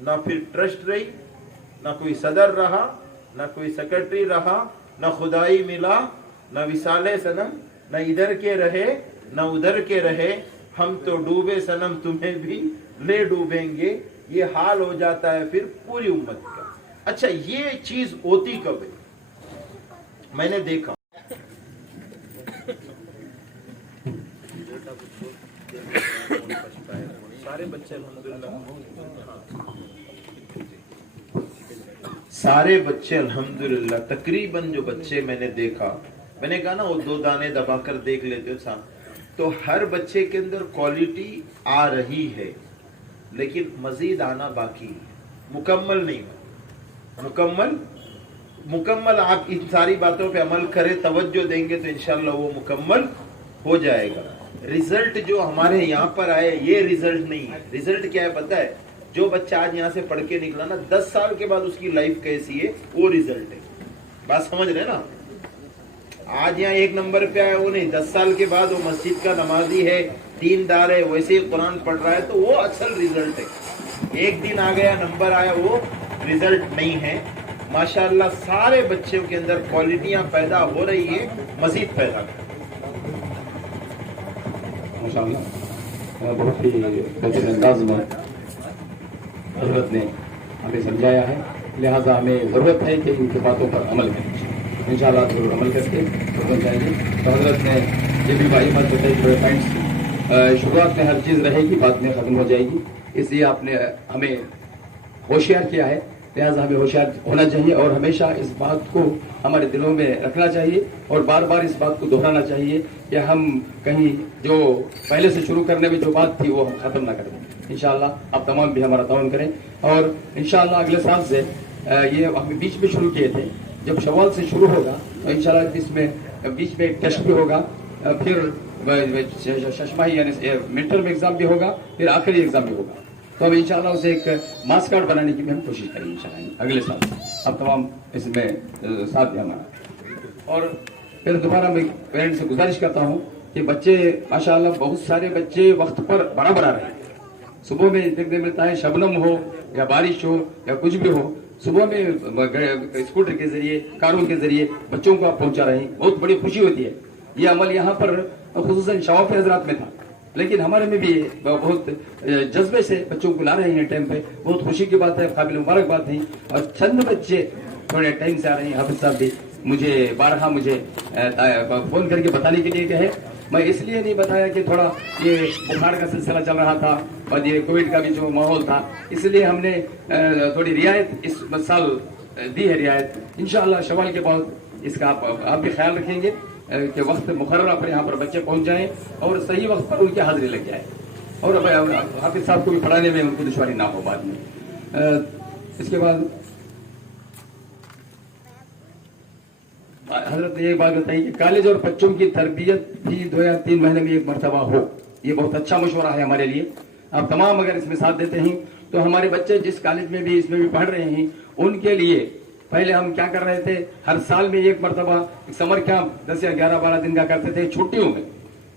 ना फिर ट्रस्ट रही, ना कोई सदर रहा, ना कोई सेक्रेटरी रहा, ना खुदाई मिला, ना विसाले सनम, ना इधर के रहे ना उधर के रहे। हम तो डूबे सनम तुम्हें भी ले डूबेंगे, ये हाल हो जाता है फिर पूरी उम्मत का। अच्छा, ये चीज होती कब है? मैंने देखा सारे बच्चे अल्हम्दुलिल्लाह तकरीबन जो बच्चे मैंने देखा, मैंने कहा ना वो 2 दाने दबाकर देख लेते हो साहब, तो हर बच्चे के अंदर क्वालिटी आ रही है, लेकिन मजीद आना बाकी है। मुकम्मल नहीं हुआ। मुकम्मल आप इन सारी बातों पे अमल करें, तवज्जो देंगे तो इंशाल्लाह वो मुकम्मल हो जाएगा। रिजल्ट जो हमारे यहाँ पर आए, ये रिजल्ट नहीं है। रिजल्ट क्या है पता है? जो बच्चा आज यहाँ से पढ़ के निकला ना, 10 साल के बाद उसकी लाइफ कैसी है, वो रिजल्ट है। बात समझ रहे ना? आज यहाँ 1 नंबर पे आया वो नहीं, 10 साल के बाद वो मस्जिद का नमाजी है, दीनदार है, वैसे ही कुरान पढ़ रहा है, तो वो असल रिजल्ट है। एक दिन आ गया, नंबर आया, वो रिजल्ट नहीं है। माशाअल्लाह सारे बच्चों के अंदर क्वालिटियां पैदा हो रही है, मजीद पैदा कर। माशाअल्लाह बहुत ही बेहतरीन अंदाज में हजरत ने हमें समझाया है, लिहाजा हमें ज़रूरत है कि इनकी बातों पर अमल करें। इंशाअल्लाह जरूर अमल करके बन जाएंगे। तो हजरत ने ये भी भाई बात बताई, थोड़े पॉइंट्स शुरुआत में हर चीज़ रहेगी, बाद में ख़त्म हो जाएगी, इसलिए आपने हमें होशियार किया है لہٰذا ہمیں ہوشیار ہونا چاہیے اور ہمیشہ اس بات کو ہمارے دلوں میں رکھنا چاہیے اور بار بار اس بات کو دہرانا چاہیے کہ ہم کہیں جو پہلے سے شروع کرنے میں جو بات تھی وہ ہم ختم نہ کریں. انشاءاللہ آپ تمام بھی ہمارا تعاون کریں اور انشاءاللہ اگلے سال سے یہ ہم بیچ میں شروع کیے تھے. جب شوال سے شروع ہوگا تو انشاءاللہ اس میں بیچ میں ایک ٹیسٹ بھی ہوگا, پھر ششماہی یعنی مڈ ٹرم ایگزام بھی ہوگا, پھر آخری ایگزام بھی ہوگا. تو ہم انشاءاللہ اسے ایک مارکس کارڈ بنانے کی بھی ہم کوشش کریں گے انشاءاللہ اگلے سال. آپ تمام اس میں ساتھ دیں ہمارا. اور پھر دوبارہ میں پیرنٹس سے گزارش کرتا ہوں کہ بچے ماشاءاللہ بہت سارے بچے وقت پر برابر آ رہے ہیں. صبح میں دیکھنے ملتا ہے شبنم ہو یا بارش ہو یا کچھ بھی ہو, صبح میں اسکوٹر کے ذریعے کاروں کے ذریعے بچوں کو آپ پہنچا رہے ہیں. بہت بڑی خوشی ہوتی ہے. یہ عمل یہاں پر خصوصاً شواف حضرات میں تھا, لیکن ہمارے میں بھی بہت جذبے سے بچوں کو لا رہے ہیں ٹائم پہ. بہت خوشی کی بات ہے, قابل مبارک بات ہے. اور چند بچے تھوڑے ٹائم سے آ رہے ہیں. حافظ صاحب بھی بارہا مجھے فون کر کے بتانے کے لیے کہے. میں اس لیے نہیں بتایا کہ تھوڑا یہ بخار کا سلسلہ چل رہا تھا اور یہ کووڈ کا بھی جو ماحول تھا, اس لیے ہم نے تھوڑی رعایت اس سال دی ہے. رعایت انشاءاللہ شوال کے بعد اس کا آپ بھی خیال رکھیں گے کہ وقت مقررہ پر یہاں پر بچے پہنچ جائیں اور صحیح وقت پر ان کی حاضری لگ جائے اور حافظ صاحب کو بھی پڑھانے میں ان کو دشواری نہ ہو بعد میں. اس کے بعد حضرت نے یہ بات بتائی کہ کالج اور بچوں کی تربیت بھی 2 یا 3 مہینے میں ایک مرتبہ ہو. یہ بہت اچھا مشورہ ہے ہمارے لیے. آپ تمام اگر اس میں ساتھ دیتے ہیں تو ہمارے بچے جس کالج میں بھی اس میں بھی پڑھ رہے ہیں ان کے لیے پہلے ہم کیا کر رہے تھے, ہر سال میں ایک مرتبہ سمر کیمپ 10 یا 11-12 دن کا کرتے تھے چھٹیوں میں.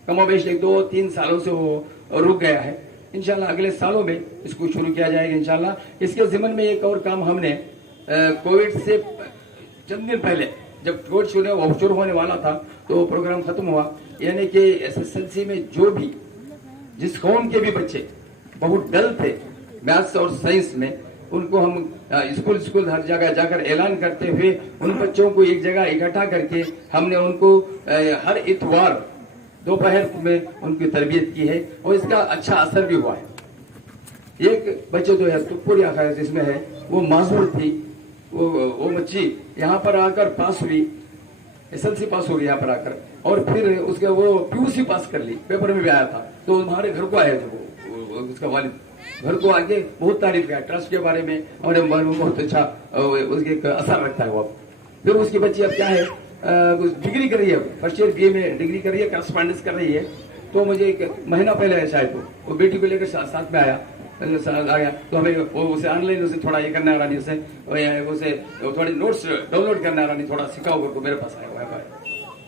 کم و بیش 1-2-3 سالوں سے وہ رک گیا ہے. انشاءاللہ اگلے سالوں میں اس کو شروع کیا جائے گا انشاءاللہ. اس کے ضمن میں ایک اور کام ہم نے کووڈ سے چند دن پہلے جب کووڈ شروع ہونے والا تھا تو پروگرام ختم ہوا, یعنی کہ SSLC میں جو بھی جس قوم کے بھی بچے بہت ڈل تھے میتھس اور سائنس میں, ان کو ہم اسکول ہر جگہ جا کر اعلان کرتے ہوئے ان بچوں کو ایک جگہ اکٹھا کر کے ہم نے ان کو ہر اتوار دوپہر میں ان کی تربیت کی ہے اور اس کا اچھا اثر بھی ہوا ہے. ایک بچے جو ہے پوری جس میں ہے وہ معذور تھی, وہ بچی یہاں پر آ کر پاس ہوئی, SLC پاس ہو گئی یہاں پر آ کر, اور پھر اس کا وہ PUC پاس کر لی, پیپر میں بھی آیا تھا. تو ہمارے گھر کو آیا تھا اس کا والد, گھر کو آگے بہت تعریف کیا ٹرسٹ کے بارے میں, ہمارے بہت اچھا اس کے اثر رکھتا ہے وہ. پھر اس کی بچی اب کیا ہے ڈگری کر رہی ہے, فرسٹ ایئر BA میں ڈگری کر رہی ہے, کرسپونڈنس کر رہی ہے. تو مجھے ایک مہینہ پہلے شاید وہ بیٹی کو لے کر ساتھ میں آیا تو ہمیں اسے آن لائن اسے تھوڑا یہ کرنا ہے رانی, اسے تھوڑے نوٹس ڈاؤن لوڈ کرنا ہے رانی, تھوڑا سکھاؤ کر کو میرے پاس آیا ہوا ہے.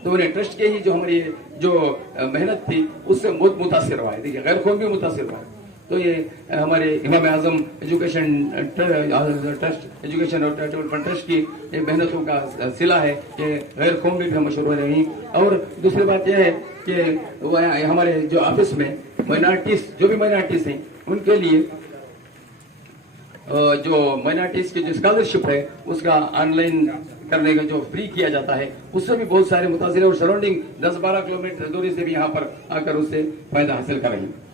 تو انہیں ٹرسٹ کے ہی جو ہماری جو محنت تھی اس سے بہت متاثر ہوا ہے. دیکھیے غیر قوم بھی متاثر ہوا ہے. تو یہ ہمارے Imam Azam education trust education اور ڈیولپمنٹ ٹرسٹ کی محنتوں کا صلہ ہے کہ غیر قوم بھی ہم مشہور ہو رہے ہیں. اور دوسری بات یہ ہے کہ ہمارے جو آفس میں مائنارٹیز جو بھی مائنارٹیز ہیں ان کے لیے جو مائنارٹیز کی جو اسکالرشپ ہے اس کا آن لائن کرنے کا جو فری کیا جاتا ہے اس سے بھی بہت سارے متاثر اور سراؤنڈنگ 10-12 کلومیٹر دوری سے بھی یہاں پر آ کر اس سے فائدہ حاصل کر رہے ہیں.